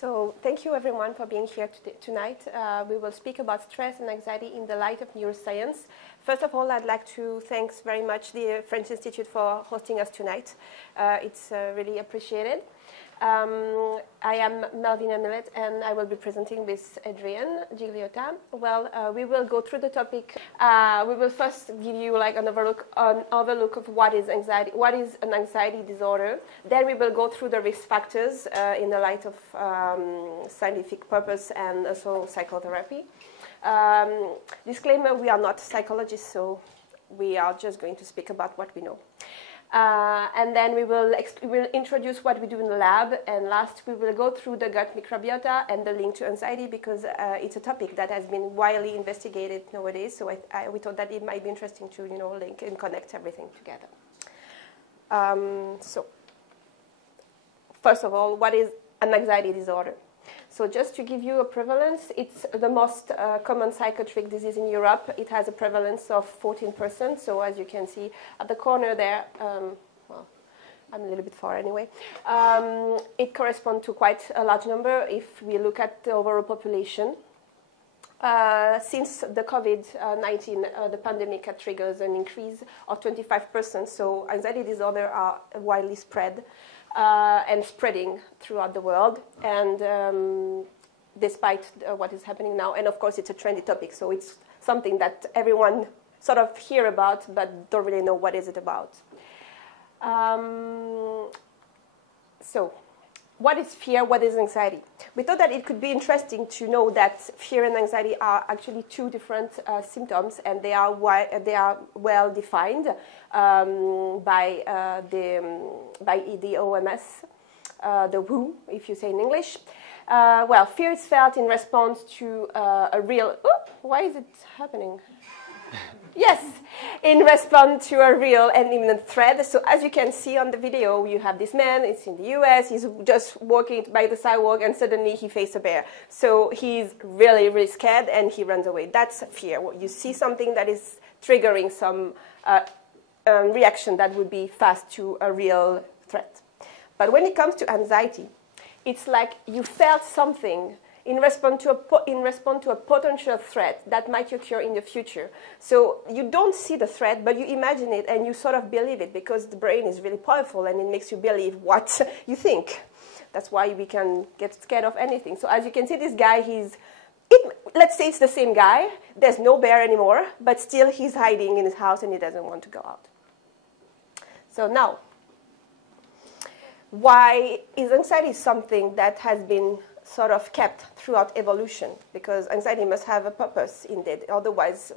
So thank you everyone for being here tonight. We will speak about stress and anxiety in the light of neuroscience. First of all, I'd like to thank very much the French Institute for hosting us tonight. It's really appreciated. I am Malvina and Millet, and I will be presenting with Adrien, Gigliotta. Well, we will go through the topic. We will first give you like an overlook of what is anxiety, what is an anxiety disorder. Then we will go through the risk factors in the light of scientific purpose and also psychotherapy. Disclaimer: we are not psychologists, so we are just going to speak about what we know. And then we will introduce what we do in the lab, and last we will go through the gut microbiota and the link to anxiety, because it's a topic that has been widely investigated nowadays. So we thought that it might be interesting to link and connect everything together. So first of all, what is an anxiety disorder? So just to give you a prevalence, it's the most common psychiatric disease in Europe. It has a prevalence of 14%. So as you can see at the corner there, well, I'm a little bit far anyway. It corresponds to quite a large number if we look at the overall population. Since the COVID-19, the pandemic triggers an increase of 25%. So anxiety disorders are widely spread. And spreading throughout the world, and despite what is happening now, and of course it's a trendy topic, so it's something that everyone sort of hear about but don't really know what is it about. So what is fear? What is anxiety? We thought that it could be interesting to know that fear and anxiety are actually two different symptoms, and they are well defined by the OMS, the WHO, if you say in English. Well, fear is felt in response to a real. Oh, why is it happening? Yes, in response to a real and imminent threat. So as you can see on the video, you have this man, it's in the US, he's just walking by the sidewalk and suddenly he faces a bear. So he's really, really scared and he runs away. That's fear. You see something that is triggering some reaction that would be fast to a real threat. But when it comes to anxiety, it's like you felt something in response to a potential threat that might occur in the future. So you don't see the threat, but you imagine it and you sort of believe it, because the brain is really powerful and it makes you believe what you think. That's why we can get scared of anything. So as you can see, this guy, let's say it's the same guy. There's no bear anymore, but still he's hiding in his house and he doesn't want to go out. So now, why is anxiety something that has been sort of kept throughout evolution? Because anxiety must have a purpose indeed. Otherwise,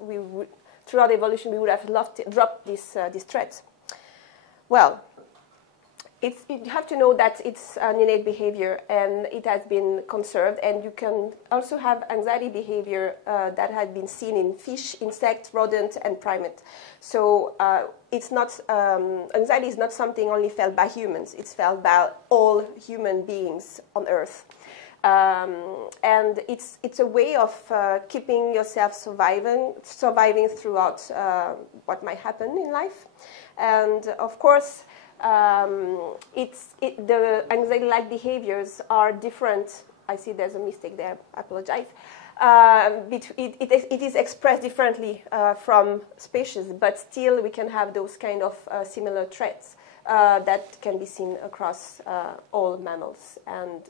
throughout evolution, we would have dropped this threat. Well, you have to know that it's an innate behavior and it has been conserved. And you can also have anxiety behavior that has been seen in fish, insect, rodent, and primate. So it's not anxiety is not something only felt by humans. It's felt by all human beings on Earth. And it's a way of keeping yourself surviving throughout what might happen in life. And of course, the anxiety-like behaviors are different. I see there's a mistake there. I apologize. It is expressed differently from species, but still we can have those kind of similar traits that can be seen across all mammals, and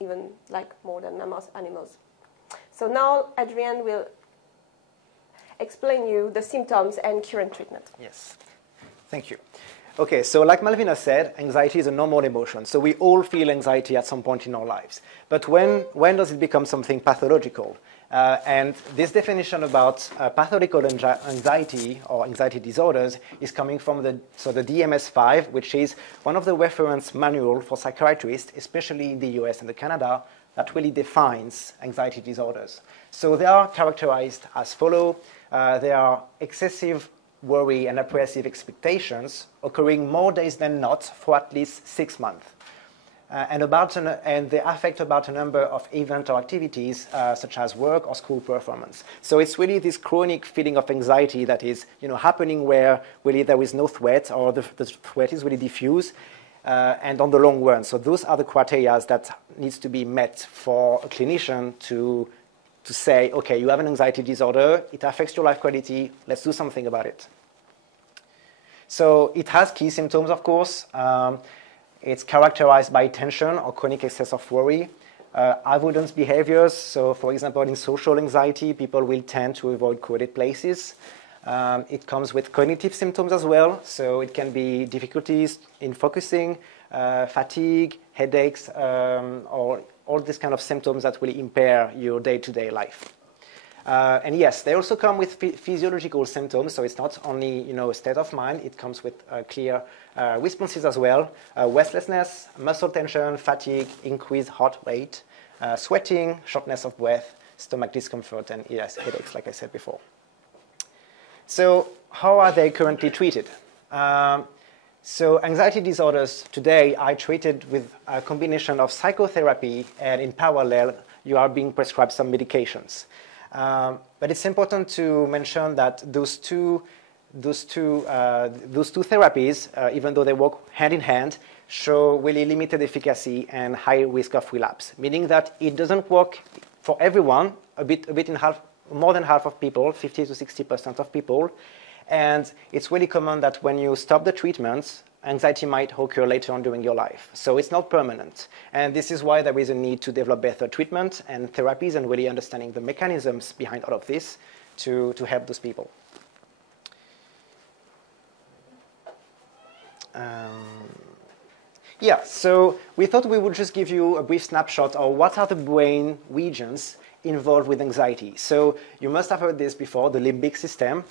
even like more than mammals, animals. So now Adrien will explain you the symptoms and current treatment. Yes, thank you. Okay, so like Malvina said, anxiety is a normal emotion. So we all feel anxiety at some point in our lives. But when does it become something pathological? And this definition about pathological anxiety or anxiety disorders is coming from the DMS-5, which is one of the reference manuals for psychiatrists, especially in the US and Canada, that really defines anxiety disorders. So they are characterized as follow. They are excessive worry and oppressive expectations occurring more days than not for at least 6 months. And they affect about a number of events or activities such as work or school performance. So it's really this chronic feeling of anxiety that is happening where really there is no threat, or the threat is really diffuse. and on the long run. So those are the criteria that needs to be met for a clinician to say, okay, you have an anxiety disorder, it affects your life quality, let's do something about it. So it has key symptoms, of course. It's characterized by tension or chronic excess of worry. Avoidance behaviors, so for example, in social anxiety, people will tend to avoid crowded places. It comes with cognitive symptoms as well, so it can be difficulties in focusing, fatigue, headaches, or all these kind of symptoms that will impair your day-to-day life. And yes, they also come with physiological symptoms, so it's not only a state of mind, it comes with clear responses as well. Restlessness, muscle tension, fatigue, increased heart rate, sweating, shortness of breath, stomach discomfort, and yes, headaches, like I said before. So how are they currently treated? So anxiety disorders today are treated with a combination of psychotherapy, and in parallel, you are being prescribed some medications. But it's important to mention that those two therapies, even though they work hand in hand, show really limited efficacy and high risk of relapse, meaning that it doesn't work for everyone, a bit in half, more than half of people, 50 to 60% of people. And it's really common that when you stop the treatment, anxiety might occur later on during your life. So it's not permanent. And this is why there is a need to develop better treatment and therapies and really understanding the mechanisms behind all of this to help those people. Yeah, so we thought we would just give you a brief snapshot of what are the brain regions involved with anxiety. So you must have heard this before, the limbic system.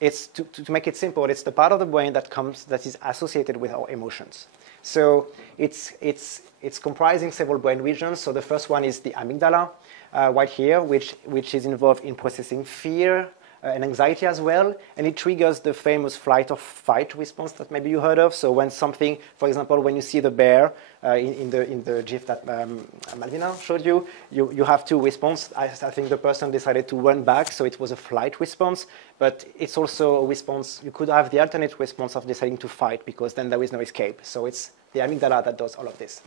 It's to make it simple, it's the part of the brain that is associated with our emotions. So it's comprising several brain regions. So the first one is the amygdala, right here, which is involved in processing fear and anxiety as well, and it triggers the famous flight or fight response that maybe you heard of. So when something, for example, when you see the bear in the GIF that Malvina showed you, you have two responses. I think the person decided to run back, so it was a flight response, but it's also a response. You could have the alternate response of deciding to fight, because then there is no escape. So it's the amygdala that does all of this.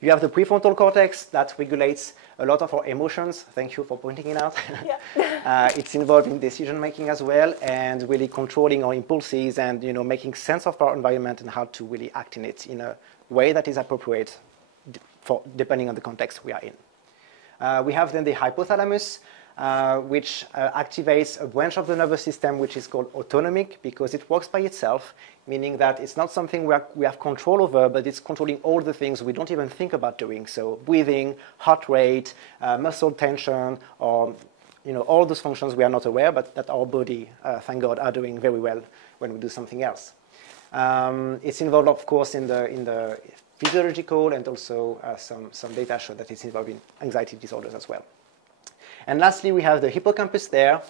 You have the prefrontal cortex that regulates a lot of our emotions. Thank you for pointing it out. Yeah. It's involved in decision-making as well, and really controlling our impulses and making sense of our environment and how to really act in it in a way that is appropriate depending on the context we are in. We have then the hypothalamus, which activates a branch of the nervous system which is called autonomic, because it works by itself, meaning that it's not something we have control over, but it's controlling all the things we don't even think about doing. So breathing, heart rate, muscle tension, or all those functions we are not aware, but that our body, thank God, are doing very well when we do something else. It's involved, of course, in the physiological, and also some data show that it's involved in anxiety disorders as well. And lastly, we have the hippocampus there,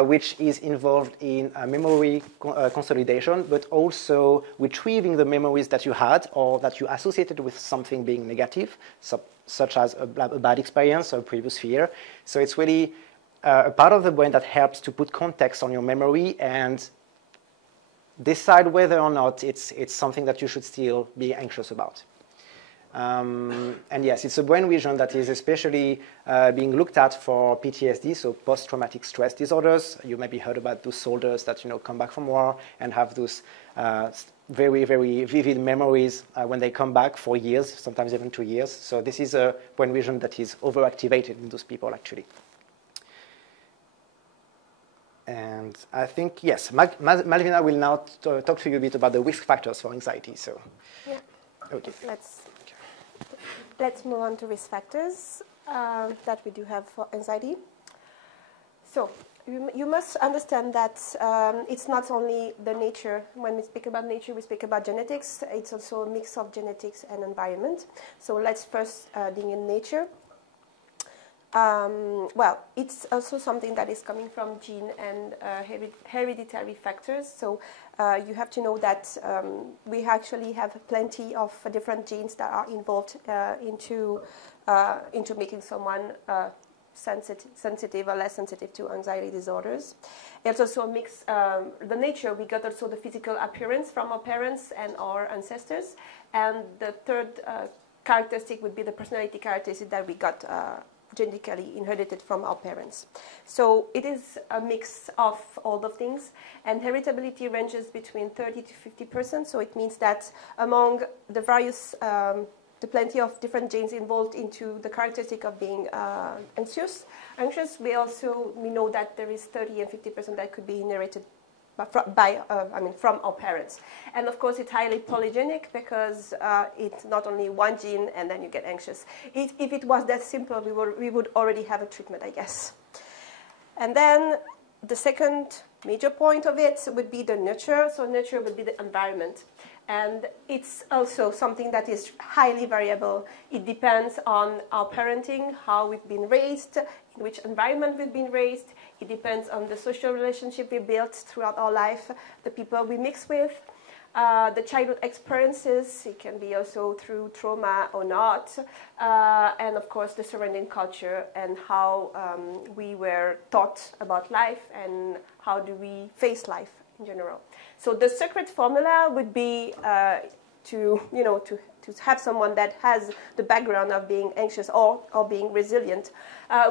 which is involved in memory consolidation, but also retrieving the memories that you had or that you associated with something being negative, such as a bad experience or a previous fear. So it's really a part of the brain that helps to put context on your memory and decide whether or not it's something that you should still be anxious about. And yes, it's a brain region that is especially being looked at for PTSD, so post-traumatic stress disorders. You maybe heard about those soldiers that come back from war and have those very, very vivid memories when they come back for years, sometimes even 2 years. So this is a brain region that is overactivated in those people, actually. And I think, yes, Malvina will now talk to you a bit about the risk factors for anxiety. So, yeah. Okay. Let's move on to risk factors that we do have for anxiety. So you must understand that it's not only the nature. When we speak about nature, we speak about genetics. It's also a mix of genetics and environment. So let's first dig in nature. Well, it's also something that is coming from gene and hereditary factors. So you have to know that we actually have plenty of different genes that are involved into making someone sensitive or less sensitive to anxiety disorders. It's also a mix, the nature, we got also the physical appearance from our parents and our ancestors. And the third characteristic would be the personality characteristic that we got genetically inherited from our parents. So it is a mix of all the things, and heritability ranges between 30 to 50%. So it means that among the various, the plenty of different genes involved into the characteristic of being anxious, we know that there is 30 and 50% that could be inherited from our parents. And of course, it's highly polygenic because it's not only one gene and then you get anxious. If it was that simple, we would already have a treatment, I guess. And then the second major point of it would be the nurture. So nurture would be the environment. And it's also something that is highly variable. It depends on our parenting, how we've been raised, in which environment we've been raised. It depends on the social relationship we built throughout our life, the people we mix with, the childhood experiences. It can be also through trauma or not. And of course, the surrounding culture and how we were taught about life and how do we face life in general. So the secret formula would be to have someone that has the background of being anxious or being resilient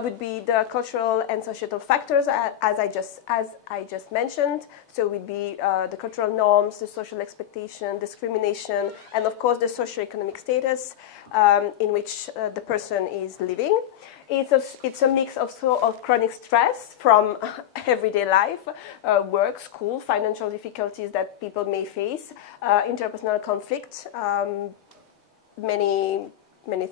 would be the cultural and societal factors, as I just mentioned. So it would be the cultural norms, the social expectation, discrimination, and of course the socioeconomic status in which the person is living. It's a mix of chronic stress from everyday life, work, school, financial difficulties that people may face, interpersonal conflict, many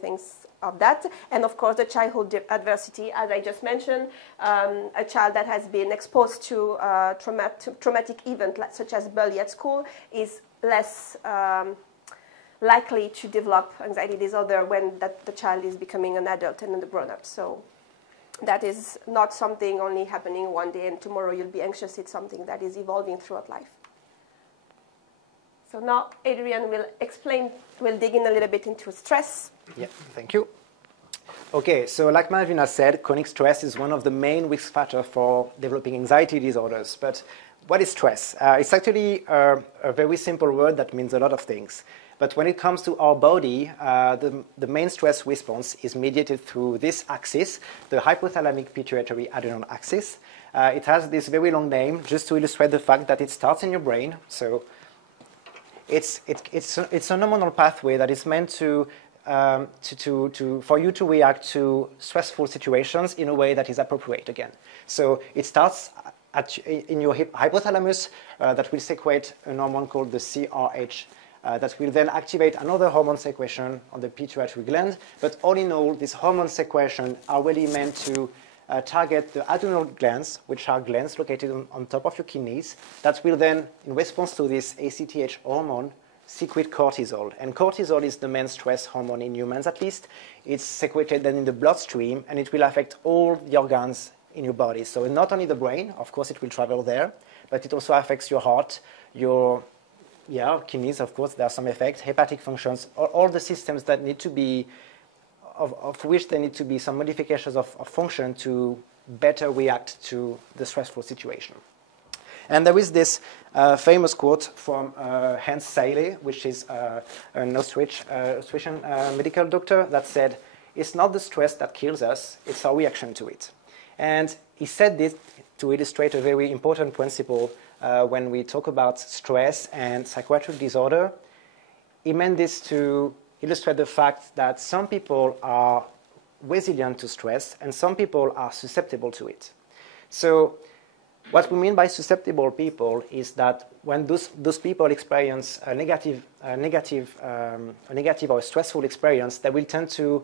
things of that. And of course, the childhood adversity, as I just mentioned, a child that has been exposed to traumatic event such as bullying at school is less likely to develop anxiety disorder when the child is becoming an adult and a grown-up. So that is not something only happening one day and tomorrow you'll be anxious. It's something that is evolving throughout life. So now Adrien will dig in a little bit into stress. Yeah, thank you. Okay, so like Malvina said, chronic stress is one of the main risk factors for developing anxiety disorders. But what is stress? It's actually a very simple word that means a lot of things. But when it comes to our body, the main stress response is mediated through this axis, the hypothalamic pituitary adrenal axis. It has this very long name just to illustrate the fact that it starts in your brain. So it's a hormonal pathway that is meant for you to react to stressful situations in a way that is appropriate again. So it starts in your hypothalamus that will secrete an hormone called the CRH. That will then activate another hormone secretion on the pituitary gland. But all in all, these hormone secretions are really meant to target the adrenal glands, which are glands located on top of your kidneys, that will then, in response to this ACTH hormone, secrete cortisol. And cortisol is the main stress hormone in humans, at least. It's secreted then in the bloodstream, and it will affect all the organs in your body. So not only the brain, of course, it will travel there, but it also affects your heart, your kidneys, of course, there are some effects, hepatic functions, all the systems that need to be, of which there need to be some modifications of function to better react to the stressful situation. And there is this famous quote from Hans Seyle, which is an Austrian medical doctor, that said, "It's not the stress that kills us, it's our reaction to it." And he said this to illustrate a very important principle when we talk about stress and psychiatric disorder. He meant this to illustrate the fact that some people are resilient to stress and some people are susceptible to it. So what we mean by susceptible people is that when those people experience a negative or a stressful experience, they will tend to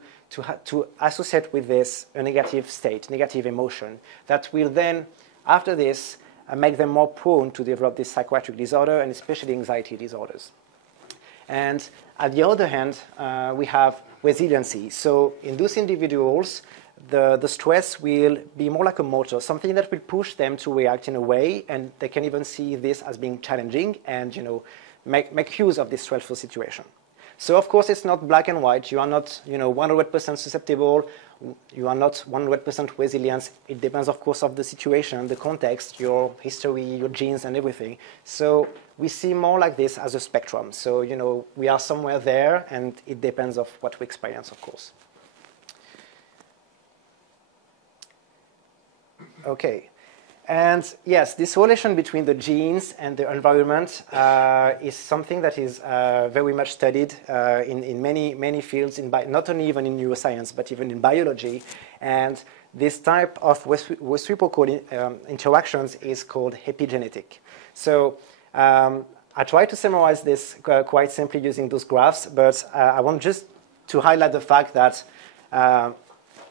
associate with this a negative state, negative emotion, that will then, after this, make them more prone to develop this psychiatric disorder and especially anxiety disorders. And at the other hand, we have resiliency. So in those individuals, the stress will be more like a motor, something that will push them to react in a way, and they can even see this as being challenging and make use of this stressful situation. So of course, it's not black and white. You are not 100% susceptible. You are not 100% resilient. It depends, of course, of the situation, the context, your history, your genes, and everything. So we see more like this as a spectrum. So, we are somewhere there, and it depends of what we experience, of course. Okay. And yes, this relation between the genes and the environment is something that is very much studied in many fields, not only even in neuroscience, but even in biology. And this type of reciprocal interactions is called epigenetic. So I try to summarize this quite simply using those graphs, but I want just to highlight the fact that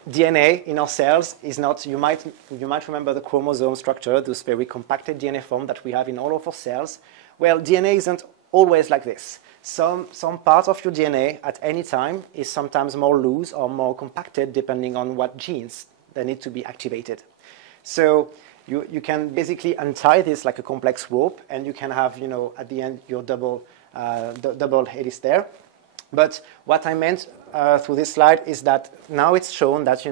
DNA in our cells is not, you might remember the chromosome structure, this very compacted DNA form that we have in all of our cells. Well, DNA isn't always like this. Some part of your DNA at any time is sometimes more loose or more compacted depending on what genes that need to be activated. So you can basically untie this like a complex rope, and you can have, at the end, your double helix there. But what I meant through this slide is that now it's shown that,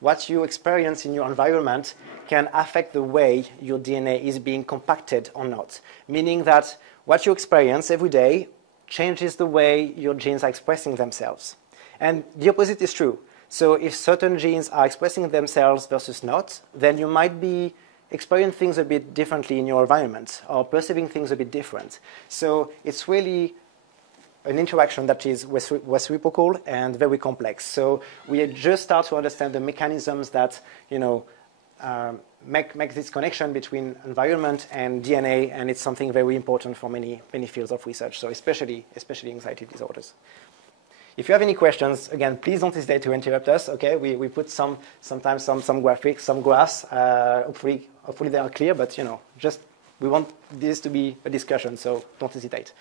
what you experience in your environment can affect the way your DNA is being compacted or not. Meaning that what you experience every day changes the way your genes are expressing themselves. And the opposite is true. So if certain genes are expressing themselves versus not, then you might be experiencing things a bit differently in your environment or perceiving things a bit different. So it's really an interaction that is reciprocal and very complex. So we just start to understand the mechanisms that make this connection between environment and DNA, and it's something very important for many fields of research. So especially anxiety disorders. If you have any questions, again, please don't hesitate to interrupt us. Okay, we put sometimes some graphics, some graphs. Hopefully they are clear, but just we want this to be a discussion, so don't hesitate.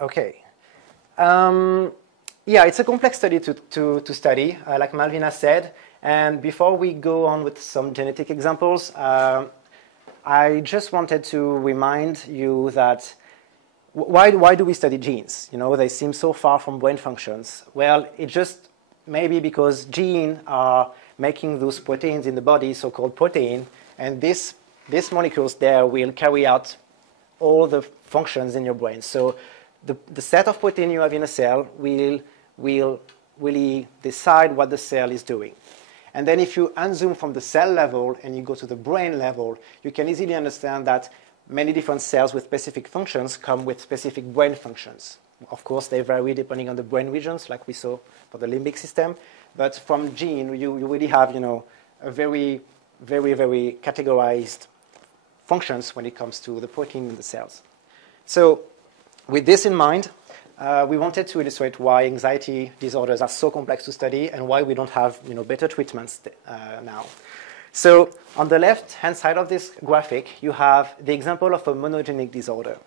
Okay. Yeah, it's a complex study to study, like Malvina said. And before we go on with some genetic examples, I just wanted to remind you that why do we study genes? They seem so far from brain functions. Well, it just maybe because genes are making those proteins in the body, so-called protein, and these molecules there will carry out all the functions in your brain. So the set of protein you have in a cell will really decide what the cell is doing. And then if you unzoom from the cell level and you go to the brain level, you can easily understand that many different cells with specific functions come with specific brain functions. Of course, they vary depending on the brain regions, like we saw for the limbic system. But from gene, you really have a very, very, very categorized functions when it comes to the protein in the cells. So with this in mind, we wanted to illustrate why anxiety disorders are so complex to study and why we don't have better treatments now. So on the left-hand side of this graphic, you have the example of a monogenic disorder.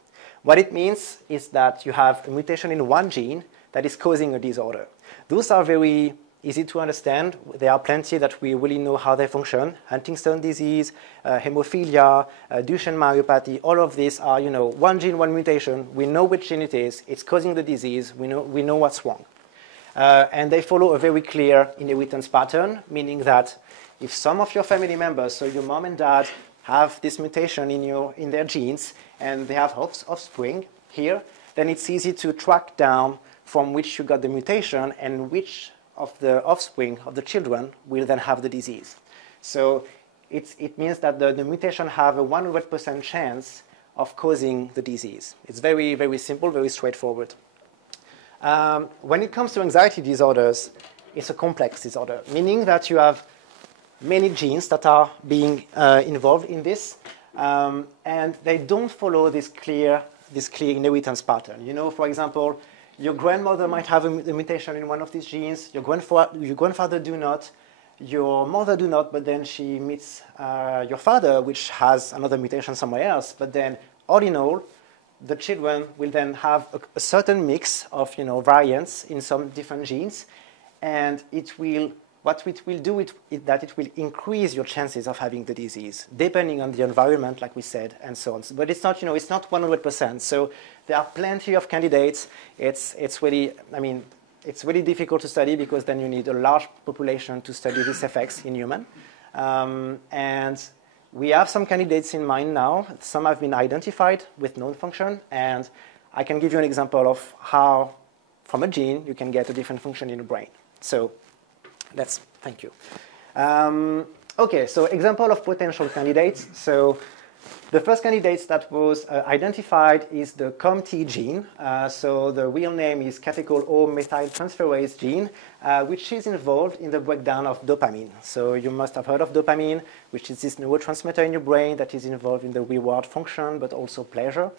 What it means is that you have a mutation in one gene that is causing a disorder. Those are very easy to understand. There are plenty that we really know how they function. Huntington's disease, hemophilia, Duchenne myopathy, all of these are, one gene, one mutation. We know which gene it is. It's causing the disease. We know what's wrong. And they follow a very clear inheritance pattern, meaning that if some of your family members, so your mom and dad, have this mutation in their genes and they have offspring here, then it's easy to track down from which you got the mutation and which of the offspring of the children will then have the disease. So it means that the mutation have a 100% chance of causing the disease. It's very, very simple, very straightforward. When it comes to anxiety disorders, it's a complex disorder, meaning that you have many genes that are being involved in this, and they don't follow this clear inheritance pattern. For example, your grandmother might have a mutation in one of these genes. Your grandfather do not. Your mother do not, but then she meets your father, which has another mutation somewhere else. But then, all in all, the children will then have a certain mix of variants in some different genes, and it will what it will do is that it will increase your chances of having the disease, depending on the environment, like we said, and so on. But it's not, it's not 100%. So there are plenty of candidates. It's really, it's really difficult to study because then you need a large population to study these effects in human. And we have some candidates in mind now. Some have been identified with known function, and I can give you an example of how, from a gene, you can get a different function in the brain. So thank you. Okay, so example of potential candidates. So the first candidate that was identified is the COMT gene. So the real name is catechol O-methyltransferase gene, which is involved in the breakdown of dopamine. So you must have heard of dopamine, which is this neurotransmitter in your brain that is involved in the reward function, but also pleasure.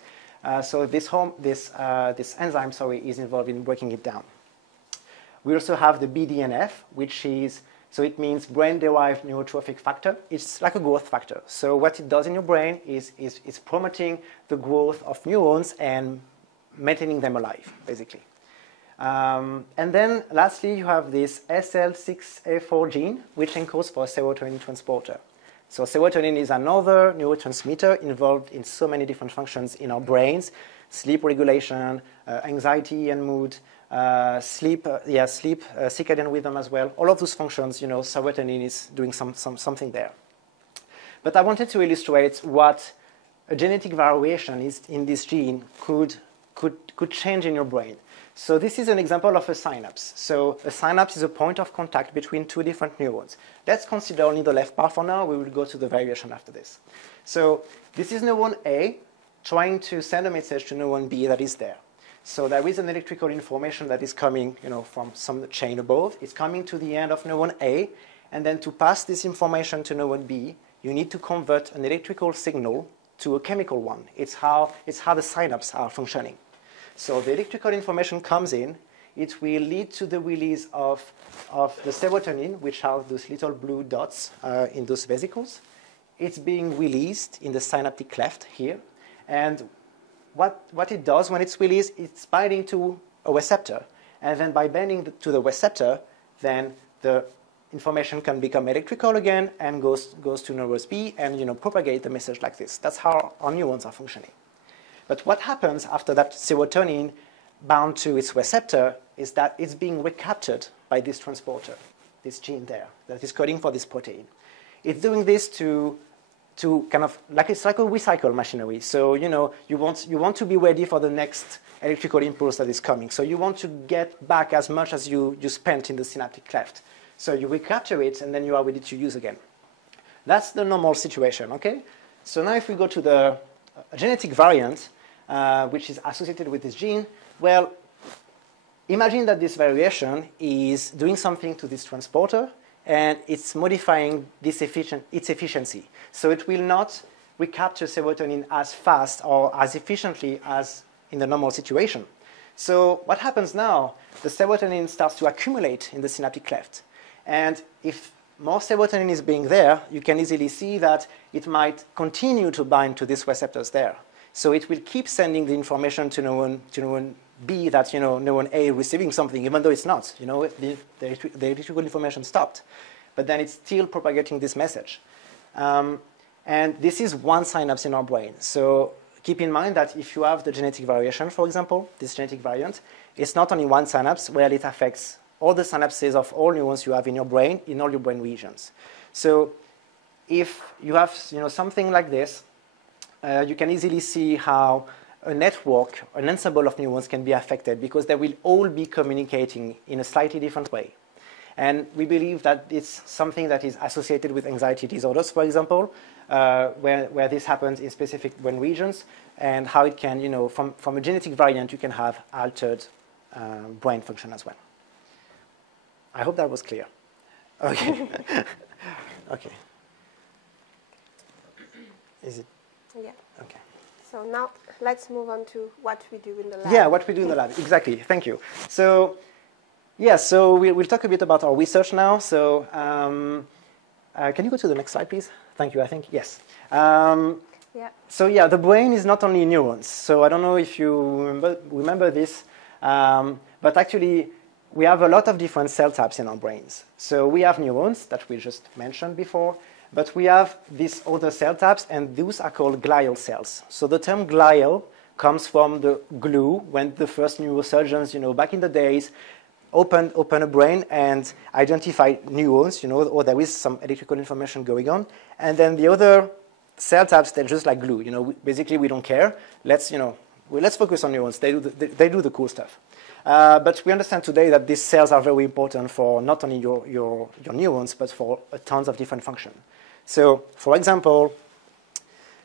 So this enzyme, is involved in breaking it down. We also have the BDNF, which is, so it means brain-derived neurotrophic factor. It's like a growth factor. So what it does in your brain is promoting the growth of neurons and maintaining them alive, basically. And then lastly, you have this SL6A4 gene, which encodes for a serotonin transporter. So serotonin is another neurotransmitter involved in so many different functions in our brains: sleep regulation, anxiety and mood, sleep, circadian rhythm as well. All of those functions, serotonin is doing something there. But I wanted to illustrate what a genetic variation is in this gene could change in your brain. So this is an example of a synapse. So a synapse is a point of contact between two different neurons. Let's consider only the left part for now. We will go to the variation after this. So this is neuron A trying to send a message to neuron B that is there. So there is an electrical information that is coming, from some chain above. It's coming to the end of neuron A, and then to pass this information to neuron B, you need to convert an electrical signal to a chemical one. It's how the synapses are functioning. So the electrical information comes in. It will lead to the release of the serotonin, which are those little blue dots in those vesicles. It's being released in the synaptic cleft here, and what it does when it's released, it's binding to a receptor. And then by binding to the receptor, then the information can become electrical again and goes to neurons B and propagate the message like this. That's how our neurons are functioning. But what happens after that serotonin bound to its receptor is that it's being recaptured by this transporter, this gene there, that is coding for this protein. It's doing this to kind of it's like a recycle machinery. So you want to be ready for the next electrical impulse that is coming. So you want to get back as much as you spent in the synaptic cleft. So you recapture it, and then you are ready to use again. That's the normal situation. Okay. So now if we go to the genetic variant, which is associated with this gene, well, imagine that this variation is doing something to this transporter, and it's modifying its efficiency. So it will not recapture serotonin as fast or as efficiently as in the normal situation. So what happens now, the serotonin starts to accumulate in the synaptic cleft. And if more serotonin is being there, you can easily see that it might continue to bind to these receptors there. So it will keep sending the information to neuron B that neuron A receiving something, even though it's not. The electrical information stopped, but then it's still propagating this message. And this is one synapse in our brain. So keep in mind that if you have the genetic variation, for example, this genetic variant, it's not only one synapse. Well, it affects all the synapses of all neurons you have in your brain, in all your brain regions. So if you have something like this, you can easily see how a network, an ensemble of neurons can be affected because they will all be communicating in a slightly different way. And we believe that it's something that is associated with anxiety disorders, for example, where this happens in specific brain regions, and how it can, from a genetic variant, you can have altered brain function as well. I hope that was clear. Okay. Okay. Is it? Yeah. Okay. So now let's move on to what we do in the lab. Yeah, what we do in the lab. Exactly. Thank you. So, yeah, so we'll talk a bit about our research now. So, can you go to the next slide, please? Thank you, I think. Yes. Yeah. So, yeah, the brain is not only neurons. So I don't know if you remember this, but actually we have a lot of different cell types in our brains. So we have neurons that we just mentioned before, but we have these other cell types, and those are called glial cells. So the term glial comes from the glue, when the first neurosurgeons, back in the days, open a brain and identify neurons, or there is some electrical information going on, and then the other cell types, they're just like glue. Basically, we don't care. Let's focus on neurons. They do the cool stuff. But we understand today that these cells are very important for not only your neurons, but for tons of different functions. So, for example,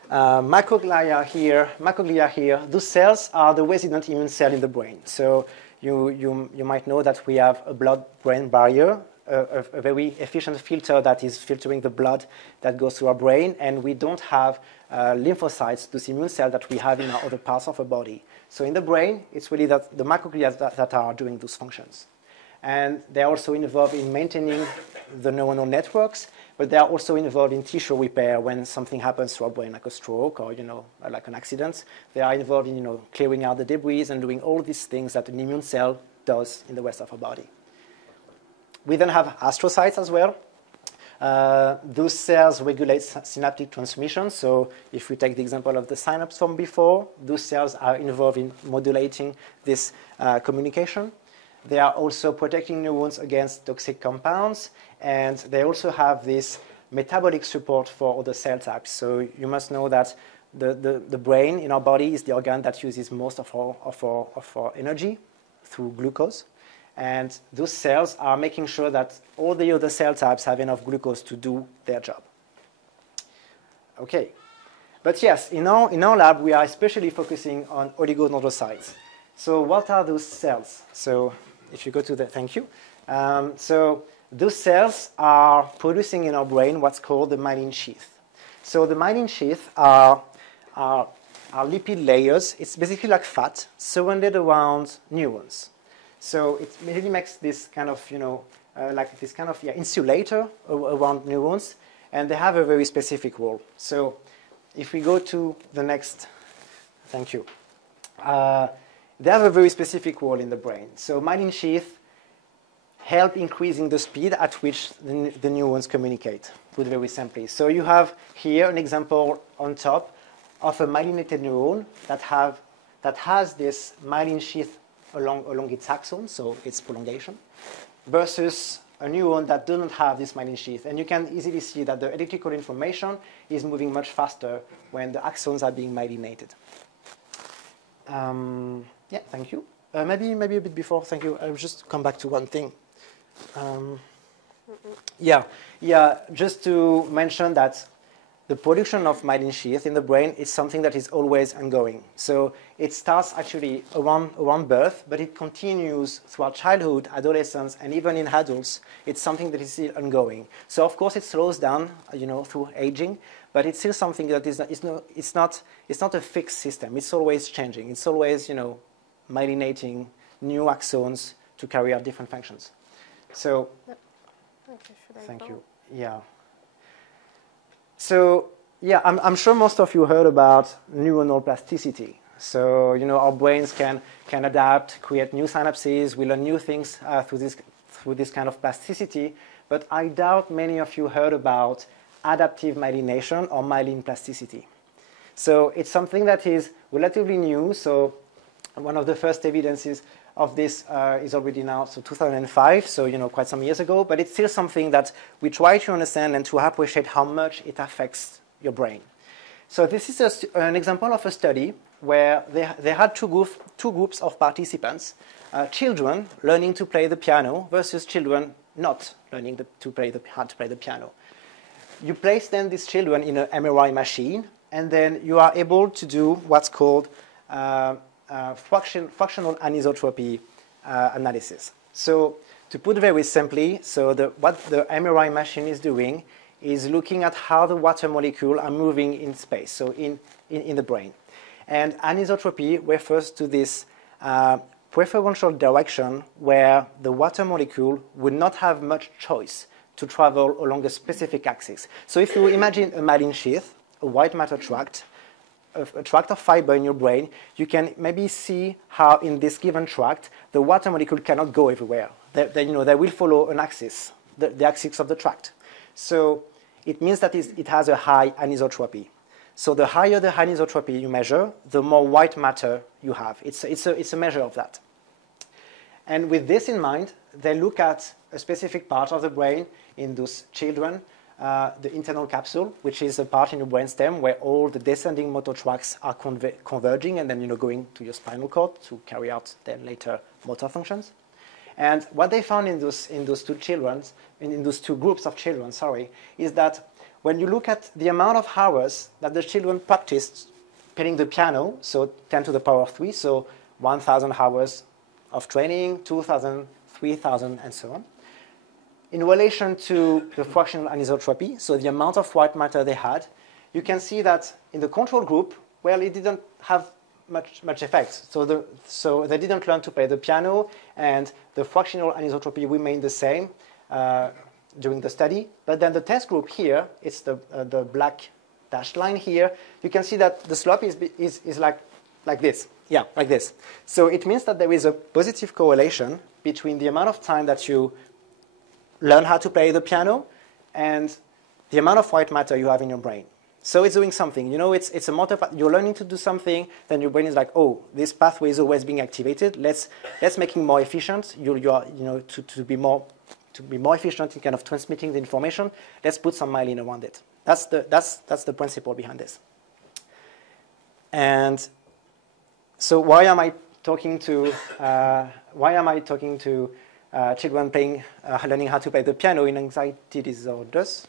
microglia here, those cells are the resident immune cell in the brain. So you might know that we have a blood-brain barrier, a very efficient filter that is filtering the blood that goes to our brain, and we don't have lymphocytes, those immune cells that we have in our other parts of our body. So in the brain, it's really the microglia that are doing those functions. And they're also involved in maintaining the neuronal networks, but they are also involved in tissue repair when something happens to our brain, like a stroke or, like an accident. They are involved in, clearing out the debris and doing all these things that an immune cell does in the rest of our body. We then have astrocytes as well. Those cells regulate synaptic transmission. So if we take the example of the synapse from before, those cells are involved in modulating this communication. They are also protecting neurons against toxic compounds, and they also have this metabolic support for other cell types. So you must know that the brain in our body is the organ that uses most of our energy through glucose. And those cells are making sure that all the other cell types have enough glucose to do their job. Okay. But yes, in our lab, we are especially focusing on oligodendrocytes. So what are those cells? So if you go to thank you. So those cells are producing in our brain what's called the myelin sheath. So the myelin sheath are lipid layers. It's basically like fat surrounded around neurons. So it really makes this kind of, insulator around neurons, and they have a very specific role. So if we go to the next, thank you. They have a very specific role in the brain. So myelin sheath help increasing the speed at which the neurons communicate, put very simply. So you have here an example on top of a myelinated neuron that has this myelin sheath along its axon, so its prolongation, versus a neuron that doesn't have this myelin sheath. And you can easily see that the electrical information is moving much faster when the axons are being myelinated. Yeah, thank you. Maybe a bit before, thank you. I'll just come back to one thing. Just to mention that the production of myelin sheath in the brain is something that is always ongoing. So it starts actually around birth, but it continues throughout childhood, adolescence, and even in adults. It's something that is still ongoing. So of course it slows down, through aging, but it's still something that it's not a fixed system. It's always changing. It's always, myelinating new axons to carry out different functions. So, thank you. Yeah. So, yeah, I'm sure most of you heard about neuronal plasticity. So, our brains can adapt, create new synapses, we learn new things through this kind of plasticity. But I doubt many of you heard about adaptive myelination or myelin plasticity. So it's something that is relatively new. So one of the first evidences of this is already now, so 2005, so quite some years ago, but it's still something that we try to understand and to appreciate how much it affects your brain. So this is an example of a study where they had two groups of participants, children learning to play the piano versus children not learning how to play the piano. You place then these children in an MRI machine, and then you are able to do what's called fractional anisotropy analysis. So to put very simply, what the MRI machine is doing is looking at how the water molecules are moving in space, so in the brain. And anisotropy refers to this preferential direction where the water molecule would not have much choice to travel along a specific axis. So if you imagine a myelin sheath, a white matter tract, a tract of fiber in your brain, you can maybe see how in this given tract, the water molecule cannot go everywhere. They will follow an axis, the axis of the tract. So it means that it has a high anisotropy. So the higher the anisotropy you measure, the more white matter you have. It's a measure of that. And with this in mind, they look at a specific part of the brain in those children, the internal capsule, which is a part in your brainstem where all the descending motor tracts are converging and then going to your spinal cord to carry out then later motor functions. And what they found in those two groups of children, is that when you look at the amount of hours that the children practiced playing the piano, so 10 to the power of 3, so 1,000 hours of training, 2,000, 3,000, and so on, in relation to the fractional anisotropy, so the amount of white matter they had, you can see that in the control group, well, it didn't have much effect. So they didn't learn to play the piano, and the fractional anisotropy remained the same during the study. But then the test group here, it's the black dashed line here. You can see that the slope is like this. Yeah, like this. So it means that there is a positive correlation between the amount of time that you learn how to play the piano and the amount of white matter you have in your brain. So it's doing something. It's a motor. You're learning to do something, then your brain is like, oh, this pathway is always being activated. Let's make it more efficient. To be more efficient in kind of transmitting the information. Let's put some myelin around it. That's the principle behind this. And so why am I talking to children learning how to play the piano in anxiety disorders?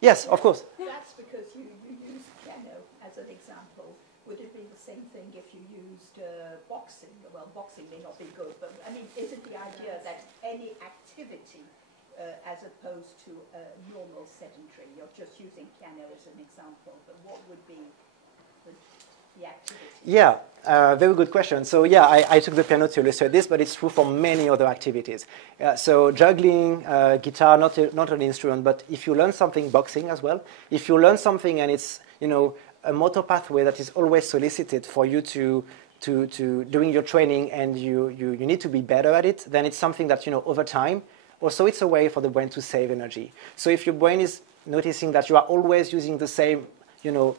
Yes, of course. That's because you used piano as an example. Would it be the same thing if you used boxing? Well, boxing may not be good, but I mean, is it the idea that any activity, as opposed to normal sedentary, you're just using piano as an example, but what would be the activity? Yeah, very good question. So yeah, I took the piano to illustrate this, but it's true for many other activities. So juggling, guitar, not an instrument, but if you learn something, boxing as well, if you learn something and it's a motor pathway that is always solicited for you to doing your training and you need to be better at it, then it's something that over time. Also, it's a way for the brain to save energy. So if your brain is noticing that you are always using the same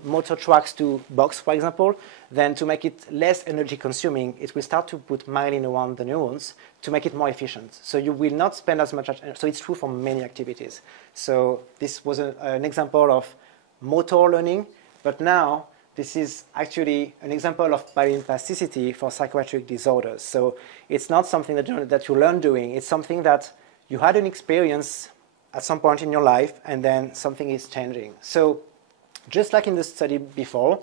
motor tracks to box, for example, then to make it less energy consuming, it will start to put myelin around the neurons to make it more efficient. So you will not spend as much energy. So it's true for many activities. So this was an example of motor learning, but now this is actually an example of myelin plasticity for psychiatric disorders. So it's not something that you learn doing. It's something that you had an experience at some point in your life, and then something is changing. So just like in the study before,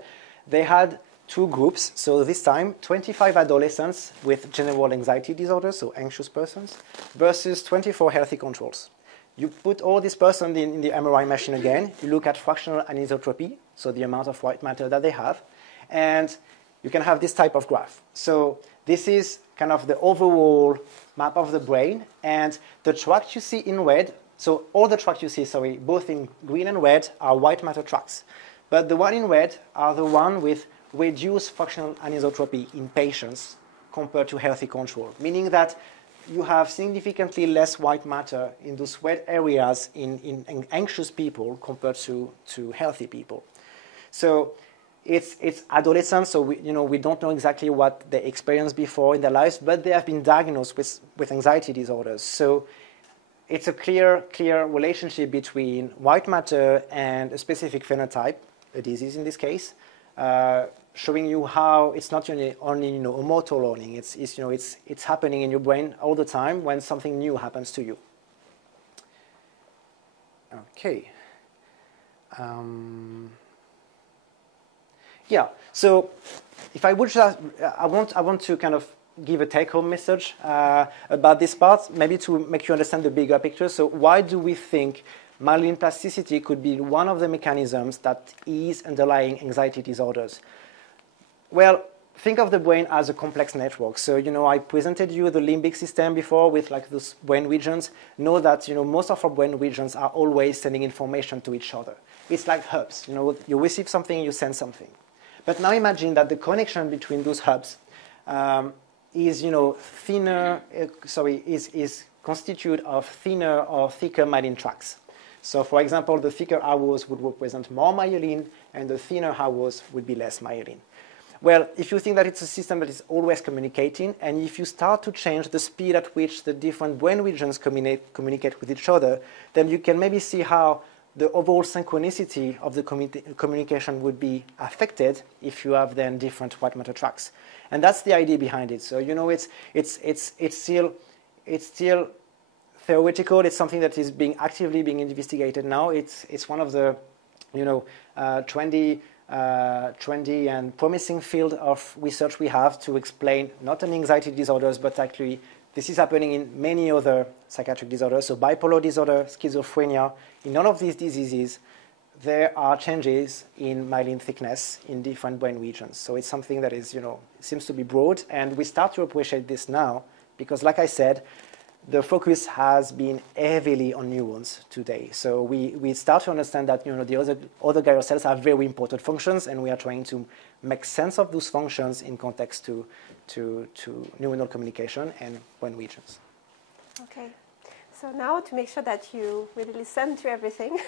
they had two groups. So this time, 25 adolescents with general anxiety disorders, so anxious persons, versus 24 healthy controls. You put all these persons in the MRI machine again. You look at fractional anisotropy, so the amount of white matter that they have, and you can have this type of graph. So this is kind of the overall map of the brain, and the tracts you see in red. So all the tracts you see, both in green and red, are white matter tracts. But the one in red are the one with reduced fractional anisotropy in patients compared to healthy control, meaning that you have significantly less white matter in those red areas in anxious people compared to healthy people. So it's adolescents, so we don't know exactly what they experienced before in their lives, but they have been diagnosed with anxiety disorders. So it's a clear relationship between white matter and a specific phenotype, a disease in this case, showing you how it's not only a motor learning. It's happening in your brain all the time when something new happens to you. Okay. Yeah. So if I would just, I want to kind of give a take-home message about this part, maybe to make you understand the bigger picture. So why do we think myelin plasticity could be one of the mechanisms that is underlying anxiety disorders? Well, think of the brain as a complex network. So, I presented you the limbic system before with like those brain regions. Know that, most of our brain regions are always sending information to each other. It's like hubs. You receive something, you send something. But now imagine that the connection between those hubs is, thinner, is constituted of thinner or thicker myelin tracts. So, for example, the thicker arrows would represent more myelin, and the thinner arrows would be less myelin. Well, if you think that it's a system that is always communicating, and if you start to change the speed at which the different brain regions communicate with each other, then you can maybe see how the overall synchronicity of the communication would be affected if you have then different white matter tracks. And that's the idea behind it. So, it's still theoretical. It's something that is actively being investigated now. It's one of the, trendy and promising field of research we have to explain not only anxiety disorders, but actually this is happening in many other psychiatric disorders. So bipolar disorder, schizophrenia, in all of these diseases, there are changes in myelin thickness in different brain regions. So it's something that is, seems to be broad, and we start to appreciate this now because, like I said, the focus has been heavily on neurons today. So we start to understand that the other glial cells have very important functions, and we are trying to make sense of those functions in context to neuronal communication and brain regions. Okay. So now, to make sure that you really listen to everything,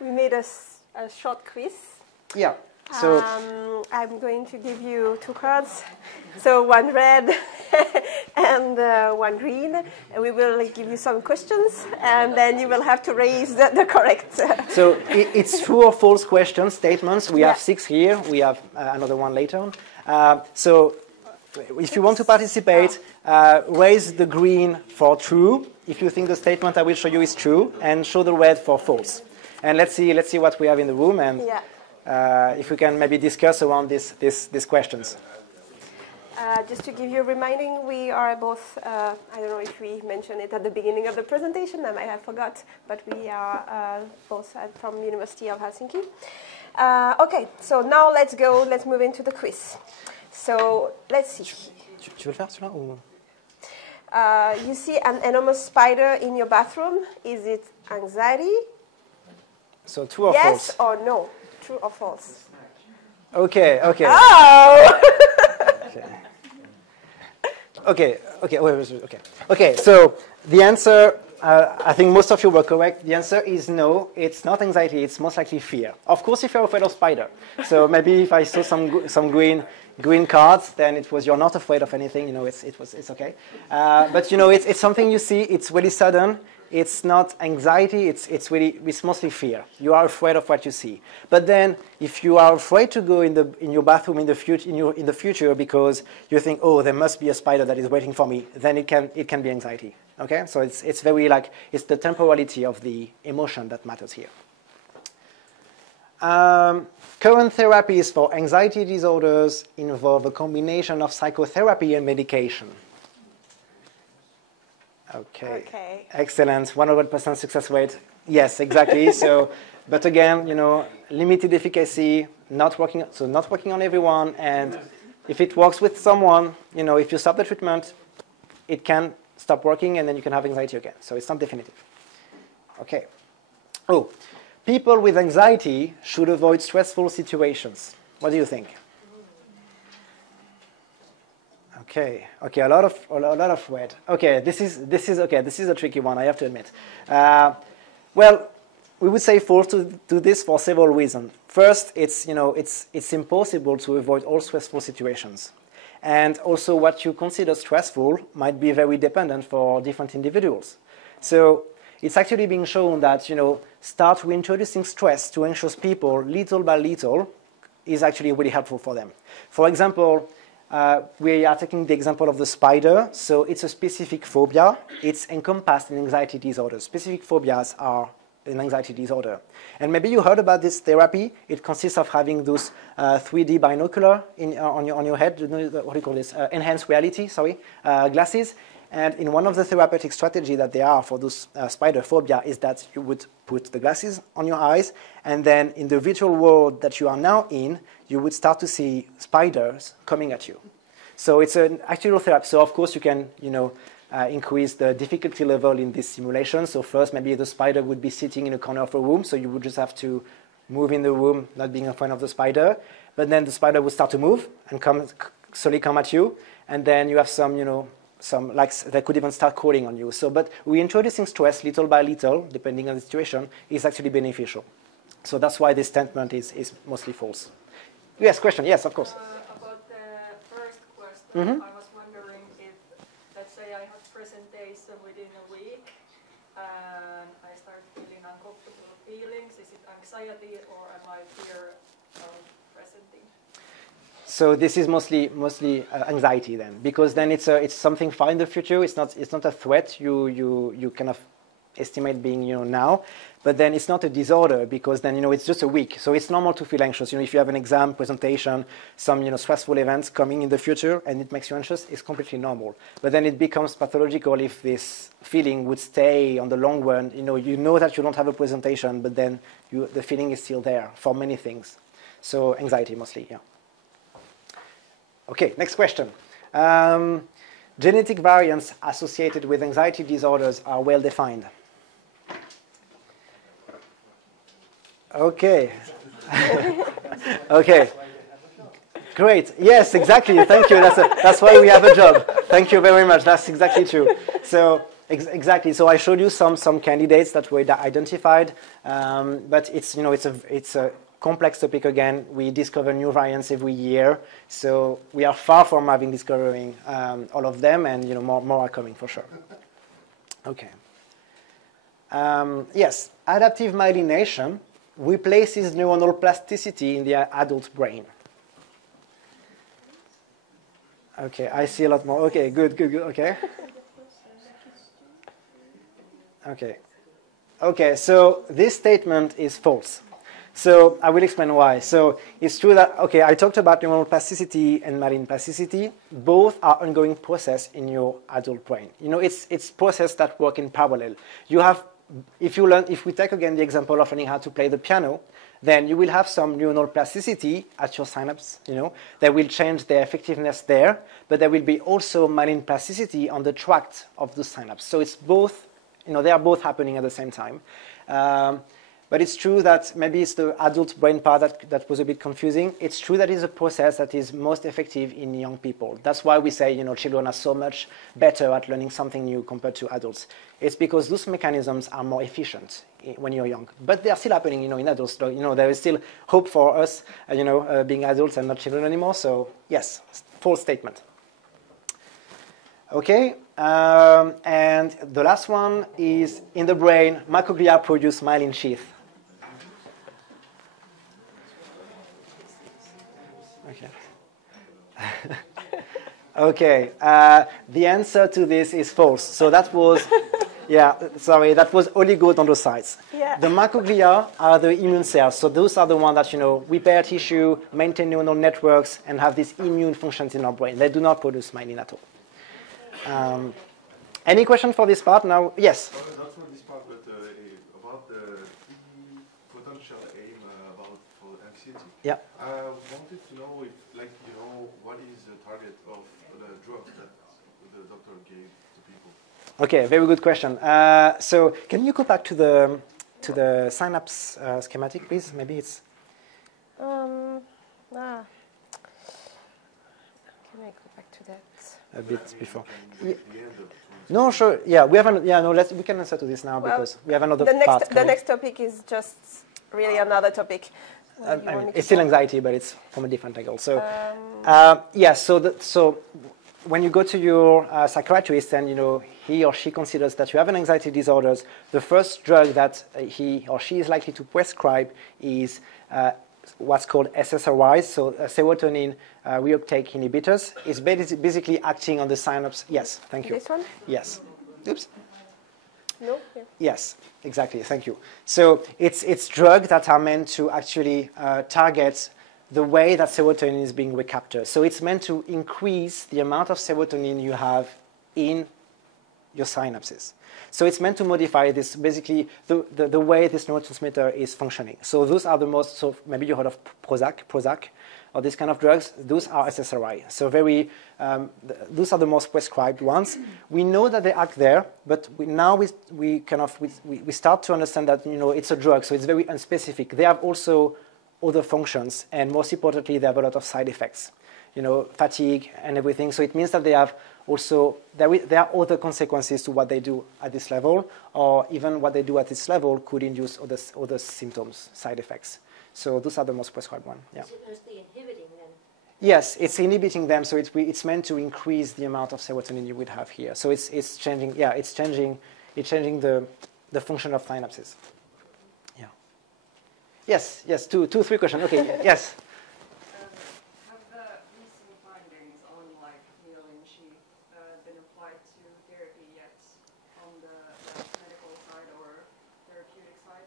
we made a short quiz. Yeah. So I'm going to give you 2 cards. So one red and one green. And we will give you some questions, and then you will have to raise the correct. So it's true or false question statements. We have 6 here. We have another one later on. So if you want to participate, raise the green for true if you think the statement I will show you is true, and show the red for false. And let's see what we have in the room, and if we can maybe discuss around these questions. Just to give you a reminding, we are both, I don't know if we mentioned it at the beginning of the presentation, I might have forgot, but we are both from the University of Helsinki. Okay, so now let's move into the quiz. So let's see. Tu veux le faire celui-là ou... You see an enormous spider in your bathroom. Is it anxiety? So true or false? Yes or no? True or false? Okay. Oh! Okay, so the answer, I think most of you were correct. The answer is no, it's not anxiety, it's most likely fear. Of course, if you're afraid of spider. So maybe if I saw some green cards, then it was you're not afraid of anything, it's okay. But it's something you see, it's really sudden. It's not anxiety, it's mostly fear. You are afraid of what you see. But then, if you are afraid to go in your bathroom in the future because you think, oh, there must be a spider that is waiting for me, then it can be anxiety. Okay, so it's very it's the temporality of the emotion that matters here. Current therapies for anxiety disorders involve a combination of psychotherapy and medication. Okay. Excellent. 100% success rate. Yes, exactly. So, but again, limited efficacy, not working on everyone. And if it works with someone, if you stop the treatment, it can stop working, and then you can have anxiety again. So it's not definitive. Okay. Oh, people with anxiety should avoid stressful situations. What do you think? Okay, a lot of red. Okay, this is a tricky one, I have to admit. Well, we would say false to this for several reasons. First, it's impossible to avoid all stressful situations, and also what you consider stressful might be very dependent for different individuals. So it's actually being shown that start reintroducing stress to anxious people little by little is actually really helpful for them. For example. We are taking the example of the spider. So it's a specific phobia. It's encompassed in anxiety disorders. Specific phobias are an anxiety disorder. And maybe you heard about this therapy. It consists of having those 3D binocular on your head. What do you call this? Enhanced reality, glasses. And in one of the therapeutic strategies that there are for those spider phobia is that you would put the glasses on your eyes, and then in the virtual world that you are now in, you would start to see spiders coming at you. So it's an actual therapy. So of course you can, increase the difficulty level in this simulation. So first, maybe the spider would be sitting in a corner of a room, so you would just have to move in the room, not being in front of the spider. But then the spider would start to move and slowly come at you, and then you have some, like they could even start crawling on you. So, but we introducing stress little by little, depending on the situation, is actually beneficial. So that's why this statement is mostly false. Yes, question. Yes, of course. About the first question, I was wondering if, let's say I have presentation within a week, and I start feeling uncomfortable feelings. Is it anxiety or am I fear of presenting? So this is mostly anxiety then, because then it's something far in the future. It's not a threat. You kind of estimate being now, but then it's not a disorder because then it's just a week. So it's normal to feel anxious. If you have an exam, presentation, some stressful events coming in the future, and it makes you anxious, it's completely normal. But then it becomes pathological if this feeling would stay on the long run. You know that you don't have a presentation, but then the feeling is still there for many things. So anxiety mostly, yeah. Okay, next question. Genetic variants associated with anxiety disorders are well defined. Okay. Okay. Great. Yes, exactly. Thank you. That's why we have a job. Thank you very much. That's exactly true. So exactly. So I showed you some candidates that were identified, but it's a complex topic again. We discover new variants every year, so we are far from discovering all of them, and more are coming for sure. Okay. Yes, adaptive myelination replaces neuronal plasticity in the adult brain. Okay, I see a lot more. Okay, good. Okay. Okay, so this statement is false. So I will explain why. So it's true that, okay, I talked about neuronal plasticity and myelin plasticity. Both are ongoing process in your adult brain. It's process that work in parallel. You have, if we take again the example of learning how to play the piano, then you will have some neuronal plasticity at your synapse, that will change their effectiveness there, but there will be also myelin plasticity on the tract of the synapse. So it's both, they are both happening at the same time. But it's true that maybe it's the adult brain part that was a bit confusing. It's true that it's a process that is most effective in young people. That's why we say, children are so much better at learning something new compared to adults. It's because those mechanisms are more efficient when you're young. But they are still happening, in adults. There is still hope for us, being adults and not children anymore. So yes, false statement. Okay, and the last one is in the brain, microglia produce myelin sheath. Okay. Okay, the answer to this is false. So that was, that was oligodendrocytes. Yeah. The microglia are the immune cells. So those are the ones that, repair tissue, maintain neuronal networks, and have these immune functions in our brain. They do not produce myelin at all. Any question for this part now? Yes? Not for this part, but about the potential aim for anxiety. Yeah. I wanted to know if, what is the target of the drugs that the doctor gave to people? Okay, very good question. So can you go back to the synapse schematic, please? Maybe it's... Can I go back to that? A bit before. Yeah. No, sure. Yeah, we haven't. Yeah, no. We can answer to this now because we have another part. The next topic is just really another topic. It's still anxiety, but it's from a different angle. So, So when you go to your psychiatrist and he or she considers that you have an anxiety disorder, the first drug that he or she is likely to prescribe is what's called SSRIs, so serotonin reuptake inhibitors. It's basically acting on the synapse. Yes, thank you. This one? Yes. Oops. No? Yeah. Yes, exactly. Thank you. So it's drugs that are meant to actually target the way that serotonin is being recaptured. So it's meant to increase the amount of serotonin you have in your synapses. So it's meant to modify this, basically, the way this neurotransmitter is functioning. So those are the most, so maybe you heard of Prozac, or these kind of drugs. Those are SSRI. So those are the most prescribed ones. We know that they act there, but now we start to understand that, you know, it's a drug, so it's very unspecific. They have also other functions, and most importantly, they have a lot of side effects, you know, fatigue and everything. So it means that they have also, there are other consequences to what they do at this level, or even what they do at this level could induce other symptoms, side effects. So those are the most prescribed one. Yeah. Is it mostly inhibiting them? Yes, it's inhibiting them, so it's meant to increase the amount of serotonin you would have here. So it's changing. Yeah, it's changing the function of synapses. Yeah. Yes. Two, three questions. Okay. Yes. Have the recent findings on like myelin sheath been applied to therapy yet on the medical side or therapeutic side?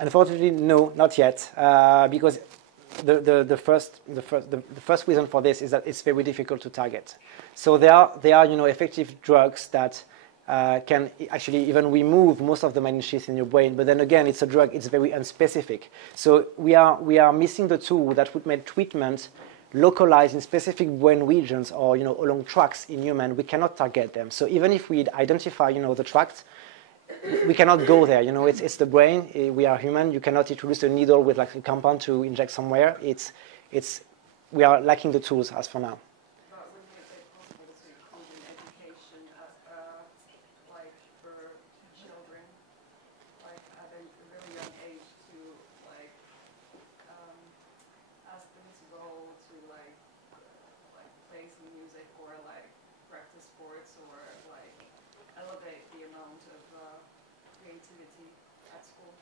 Unfortunately, no, not yet, because the first reason for this is that it's very difficult to target. So there are you know, effective drugs that can actually even remove most of the myelin sheath in your brain, but then again, it's a drug, it's very unspecific. So we are missing the tool that would make treatment localized in specific brain regions, or, you know, along tracts in human. We cannot target them. So even if we identify, you know, the tract, we cannot go there. You know, it's the brain. We are human. You cannot introduce a needle with like a compound to inject somewhere. We are lacking the tools as for now. But would it be possible to include in education like for children, like at a really young age, to like ask them to go to like play some music or like practice sports or like elevate the amount of creativity at school?